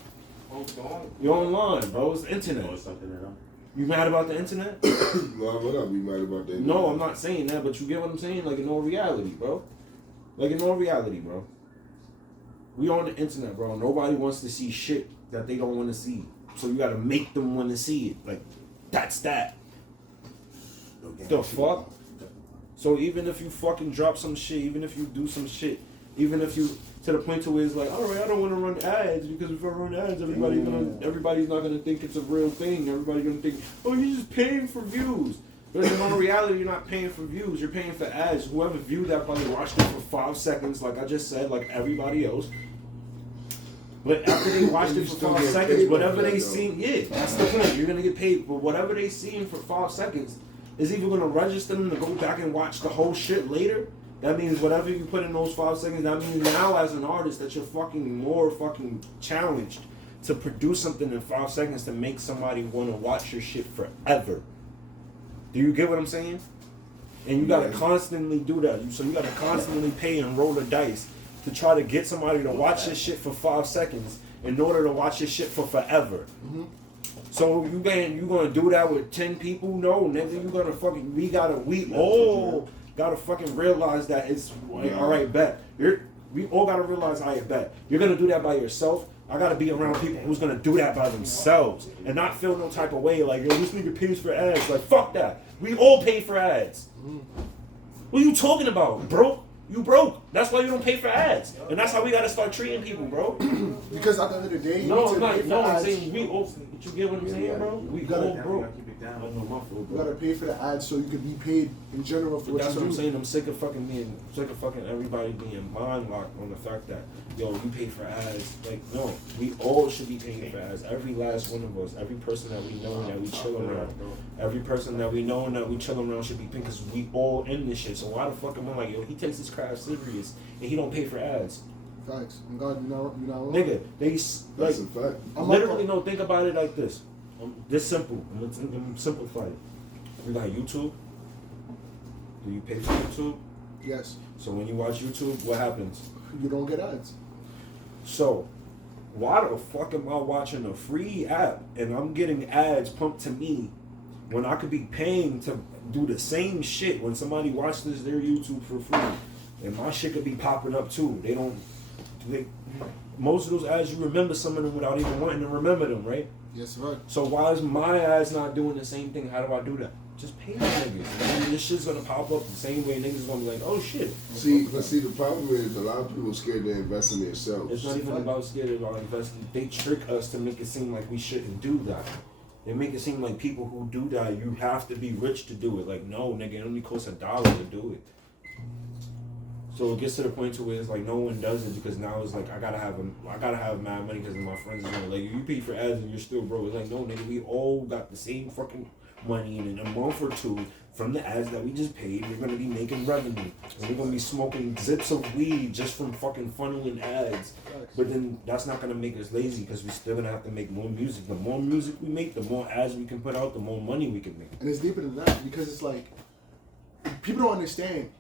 You're online, bro. It's the internet. You mad about the internet? No, I'm not be mad about that. No, I'm not saying that, but you get what I'm saying? Like in all reality, bro. Like in all reality, bro. We on the internet, bro. Nobody wants to see shit that they don't want to see. So you gotta make them want to see it. Like, that's that. The fuck? So even if you fucking drop some shit, even if you do some shit, even if you to the point to where it's like, all right, I don't want to run ads because if I run ads, everybody's not gonna think it's a real thing. Everybody's gonna think, oh, you're just paying for views. But in all reality, you're not paying for views. You're paying for ads. Whoever viewed that probably watched it for 5 seconds, like I just said, like everybody else. But after they watched it for 5 seconds, whatever they seen, yeah, that's the point. You're gonna get paid. But whatever they seen for 5 seconds is either gonna register them to go back and watch the whole shit later. That means whatever you put in those 5 seconds, that means now as an artist that you're fucking more fucking challenged to produce something in 5 seconds to make somebody wanna watch your shit forever. Do you get what I'm saying? And you gotta constantly do that. So you gotta constantly pay and roll the dice to try to get somebody to watch this shit for 5 seconds in order to watch this shit for forever. Mm-hmm. So you gonna do that with 10 people? No, nigga, you gonna fucking we all gotta fucking realize that it's alright, bet. We all gotta realize, alright, bet. You're gonna do that by yourself. I gotta be around people who's gonna do that by themselves and not feel no type of way like, yo, this nigga pays for ads. Like, fuck that. We all pay for ads. What are you talking about, bro? You broke. That's why you don't pay for ads. And that's how we gotta start treating people, bro. Because at the end of the day, you No, need I'm to not. pay for No, I'm ads. saying we all. But you get what I'm saying, bro? We all broke. I know my fault, You bro. gotta pay for the ads so you can be paid in general for But what that's you what I'm do. saying. I'm sick of fucking everybody being mind locked on the fact that, yo, you pay for ads. Like, no, we all should be paying for ads. Every last one of us, every person that we know and that we chill around, every person that we know and that we chill around should be paying because we all in this shit. So why the fuck am I like, yo, he takes his craft serious and he don't pay for ads? Facts. And God, you know wrong. Nigga, they That's like a fact. literally no. Think about it like this. This simple. I'm gonna simplify it. We got YouTube. Do you pay for YouTube? Yes. So when you watch YouTube, what happens? You don't get ads. So why the fuck am I watching a free app and I'm getting ads pumped to me when I could be paying to do the same shit when somebody watches their YouTube for free and my shit could be popping up too. Most of those ads, you remember some of them without even wanting to remember them, right? Yes, right. So why is my ads not doing the same thing? How do I do that? Just pay the niggas. I mean, this shit's gonna pop up the same way. Niggas gonna be like, oh shit. See, the problem is a lot of people are scared to invest in themselves. It's not even about scared about investing. They trick us to make it seem like we shouldn't do that. They make it seem like people who do that, you have to be rich to do it. Like, no, nigga, it only costs $1 to do it. So it gets to the point to where it's like no one does it because now it's like I gotta have mad money because my friends is gonna like you pay for ads and you're still broke. It's like no nigga, we all got the same fucking money and in a month or two from the ads that we just paid, we're gonna be making revenue. And we're gonna be smoking zips of weed just from fucking funneling ads. But then that's not gonna make us lazy because we're still gonna have to make more music. The more music we make, the more ads we can put out, the more money we can make. And it's deeper than that because it's like people don't understand.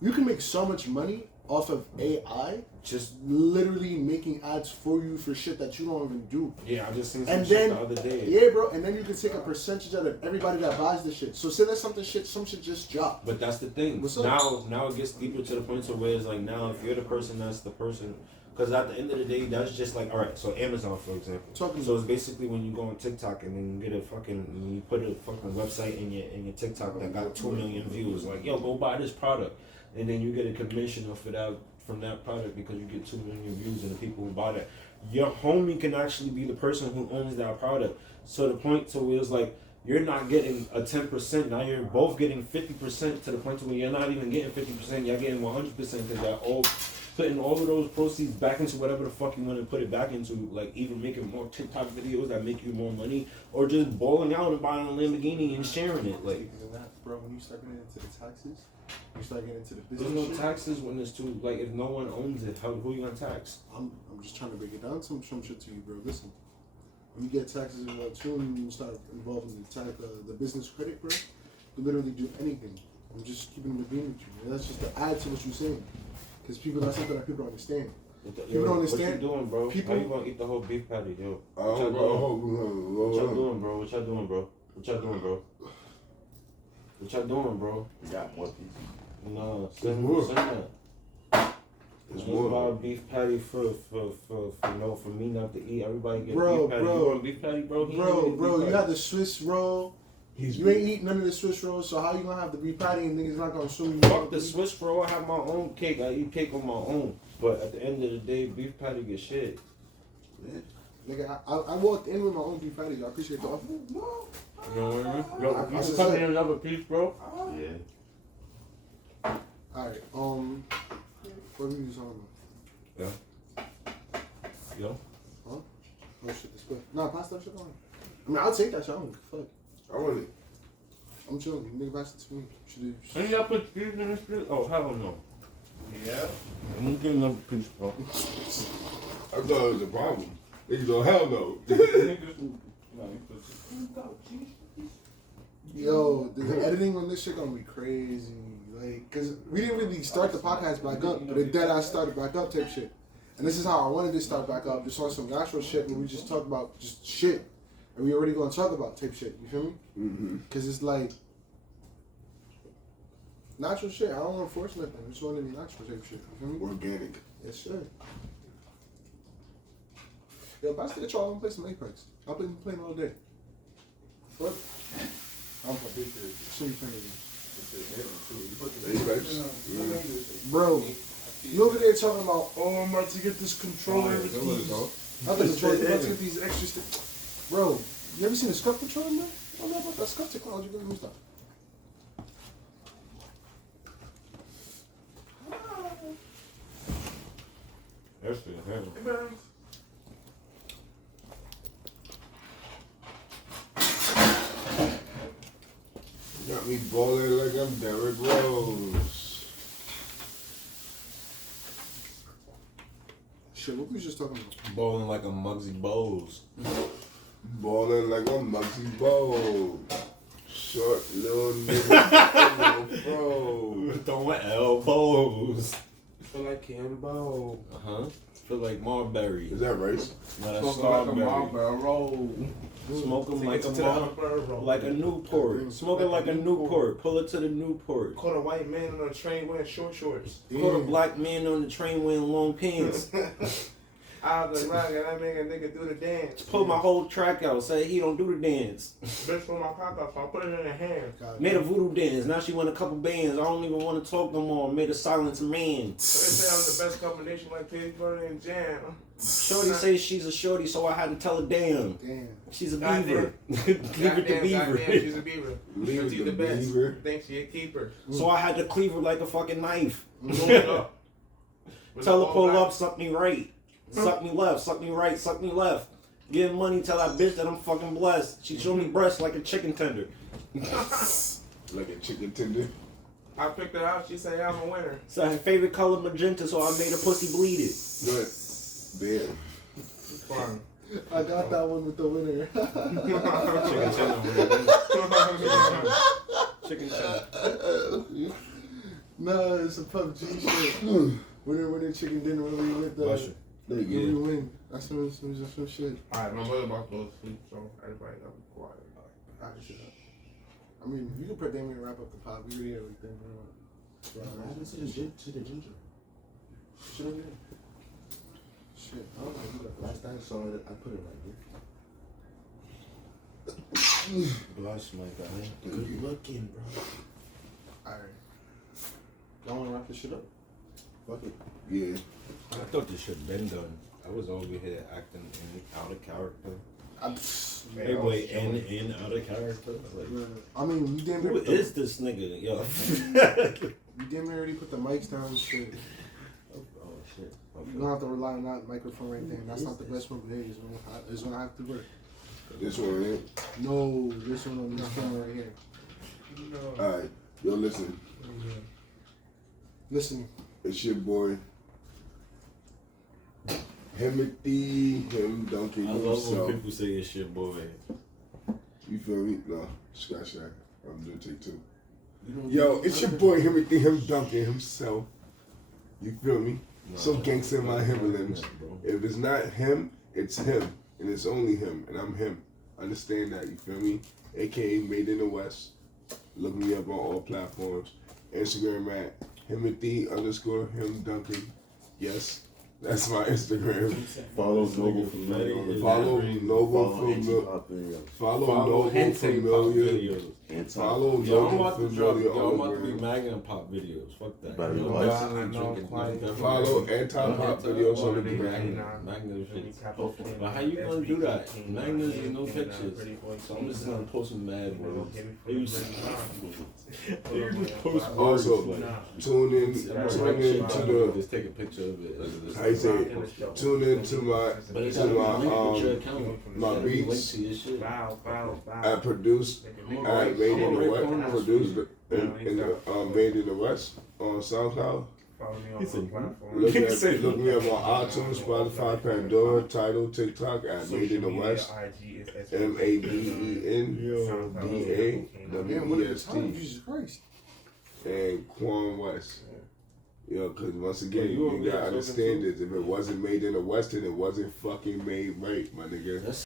You can make so much money off of AI, just literally making ads for you for shit that you don't even do. Yeah, I just seen some And shit then, the other day. yeah, bro, and then you can take a percentage out of everybody that buys the shit. So say that some shit just dropped. But that's the thing. What's up? Now it gets deeper to the point to where it's like now if you're the person that's the person, because at the end of the day that's just like, all right. So Amazon for example. So it's basically when you go on TikTok and then you get you put a fucking website in your TikTok that got 2 million views. Like yo, go buy this product, and then you get a commission off of that from that product because you get 2 million views and the people who buy that. Your homie can actually be the person who owns that product. So the point to where it's like you're not getting a 10%. Now you're both getting 50% to the point to where you're not even getting 50%. You're getting 100% because you're all putting all of those proceeds back into whatever the fuck you want to put it back into. Like even making more TikTok videos that make you more money, or just balling out and buying a Lamborghini and sharing it. Like, bro, when you start getting into the taxes, you start getting into the business. there's no shit. taxes when it's too like if no one owns it, who you gonna tax? I'm just trying to break it down some shit to you, bro. Listen, when you get taxes involved too, and you start involving the business credit, bro, you literally do anything. I'm just keeping it being with you. And that's just to add to what you're saying, because that's something that people don't understand. People don't understand. What you doing, bro? People- How you gonna eat the whole beef patty, yo? What Oh, y'all bro, doing? What y'all doing, bro? What y'all doing, bro? What y'all doing, bro? What y'all doing, bro? We got more pieces. No, more. send that. There's Just more. buy a beef patty for me not to eat. Everybody get Bro, beef patty. bro. You want beef patty, bro? He ain't Bro, eating you beef had patty. the Swiss roll. He's You ain't eat none of the Swiss rolls, so how you gonna have the beef patty and niggas not gonna assume you? Fuck the Swiss roll. I have my own cake. I eat cake on my own. But at the end of the day, beef patty get shit. Nigga, I walked in with my own beef patty. I appreciate the offer. You know what I mean? Yo, I you just can cut me said- another piece, bro. Yeah. Alright, what are you talking about? Yo. Oh shit, this good. Nah, pass that shit on. I mean, I'll take that shit. I don't give a fuck. I want it. I'm chilling. Nigga, pass it to me. Any of y'all put beef in this shit? Oh, hell no. Yeah. I'm gonna get another piece, bro. I thought it was a problem. Niggas go, hell no. Yo, the editing on this shit gonna be crazy. Like, cause we didn't really start the podcast back up, but it dead ass started back up type shit. And this is how I wanted to start back up, just on some natural shit where we just talk about just shit. And we already gonna talk about type shit, you feel me? Mm-hmm. Cause it's like natural shit. I don't wanna force nothing. I just wanna be natural type shit, you feel me? Organic. Yes, sir. Yo, if I stay at y'all, I'm gonna play some Apex. I'll be playing all day. What? I'm playing. So you playing again. Apex. Bro, you over there talking about, oh, I'm about to get this controller with these. Not the controller, I'm about to get these extra sticks. Bro, you ever seen a scuff controller, man? I don't know about that scuff technology. Give me stuff. That shit heavy. Got me balling like I'm Derrick Rose. Shit, what we was just talking about? Bowling like a Muggsy Bowles. Balling like I'm Muggsy Bowl. Short little nigga. Little bro. Throwing elbows. Feel like Kimbo. Uh-huh. Feel like Marbury. Is that race? Not a Smoking like a strawberry. Marlboro. Smoking like a Take it to like a Newport. Smoking like a Newport. Pull it to the Newport. Caught a white man on a train wearing short shorts. Caught a black man on the train wearing long pants. I was like, right, and I make a nigga do the dance. Pull my whole track out. Say he don't do the dance. Bitch for my cock up, so I put it in her hand. Made a voodoo dance. Now she won a couple bands. I don't even want to talk no more. Made a silence man. So they say I'm the best combination like Page Burner and Jam. Shorty says she's a shorty, so I had to tell her, damn. Damn. She's a Goddamn. beaver. Leave it to Goddamn, beaver. she's a beaver. Leave it She's to the best. beaver. Think she a keeper. So I had to cleave her like a fucking knife. Roll it up. With Tell the her pull ball up, suck me right. Suck me left, suck me right, suck me left. Give money, tell that bitch that I'm fucking blessed. She show me breasts like a chicken tender. Like a chicken tender. I picked her out. She said I'm a winner. So her favorite color magenta, so I made her pussy bleed it. Good. Damn. Fun. I got that one with the winner. Chicken tender. Chicken tender. No, it's a PUBG shit. Winner, chicken dinner when we went Bless you. when we win. That's some shit. Alright, my brother about to go to sleep, so everybody gotta be quiet. Alright, shut up. I mean, you can put Damien and wrap up the pod. We already everything. What happened to the ginger? Shit over there. Shit. I don't know. Last time I saw it, I put it right here. Bless my guy. Good looking, bro. Alright. Y'all wanna wrap this shit up? Fuck it. Yeah. I thought this shit been done. I was over here acting out of character. Hey, wait, in out of character. Like, I mean, you damn near. who is this nigga? Yo. You damn near already put the mics down and shit. Oh shit. Okay. You don't have to rely on that microphone right there. That's not the best one, but hey, it's gonna have to work. This one here. No, this one on this camera right here. Alright, yo, listen. Listen, It's your boy. Him Duncan I love when himself. people say it's your boy. You feel me? No, scratch that. I'm doing take two. you don't Yo, it's your boy him Duncan himself. You feel me? So gangsta in my Himalayan. If it's not him, it's him. And it's only him. And I'm him. Understand that, you feel me? AKA Made in the West. Look me up on all platforms. Instagram at Himothy_him Duncan. Yes, that's my Instagram. Follow Noble Familiar. Follow Noble Familiar. Follow Noble Familiar. Follow Yo, I'm Noble about to drop. Familiar Yo, I'm on about to be the Mag and Pop videos. Fuck that. Better Yo, be I'm nice. definitely drinking. Follow anti-pop videos on the gram. Magnum shit. But how you gonna do that? Magnum is no pictures. So I'm just gonna post some mad words. You just post words. Also, like, tune in to to just take a picture of it. the. How you say it? Tune in to my But it's to gotta my be linked with your account. my Gotta be linked beats. to your shit. I produced at Made in the West. Produced in the Made in the West on SoundCloud. Follow me He said, Look me up on iTunes, Spotify, Pandora, Tidal, TikTok at Made in the West. MADENDAWEST. Jesus Christ. And Quan West. Yo, because once again, you gotta understand this. If it wasn't made in the West, then it wasn't fucking made right, my nigga.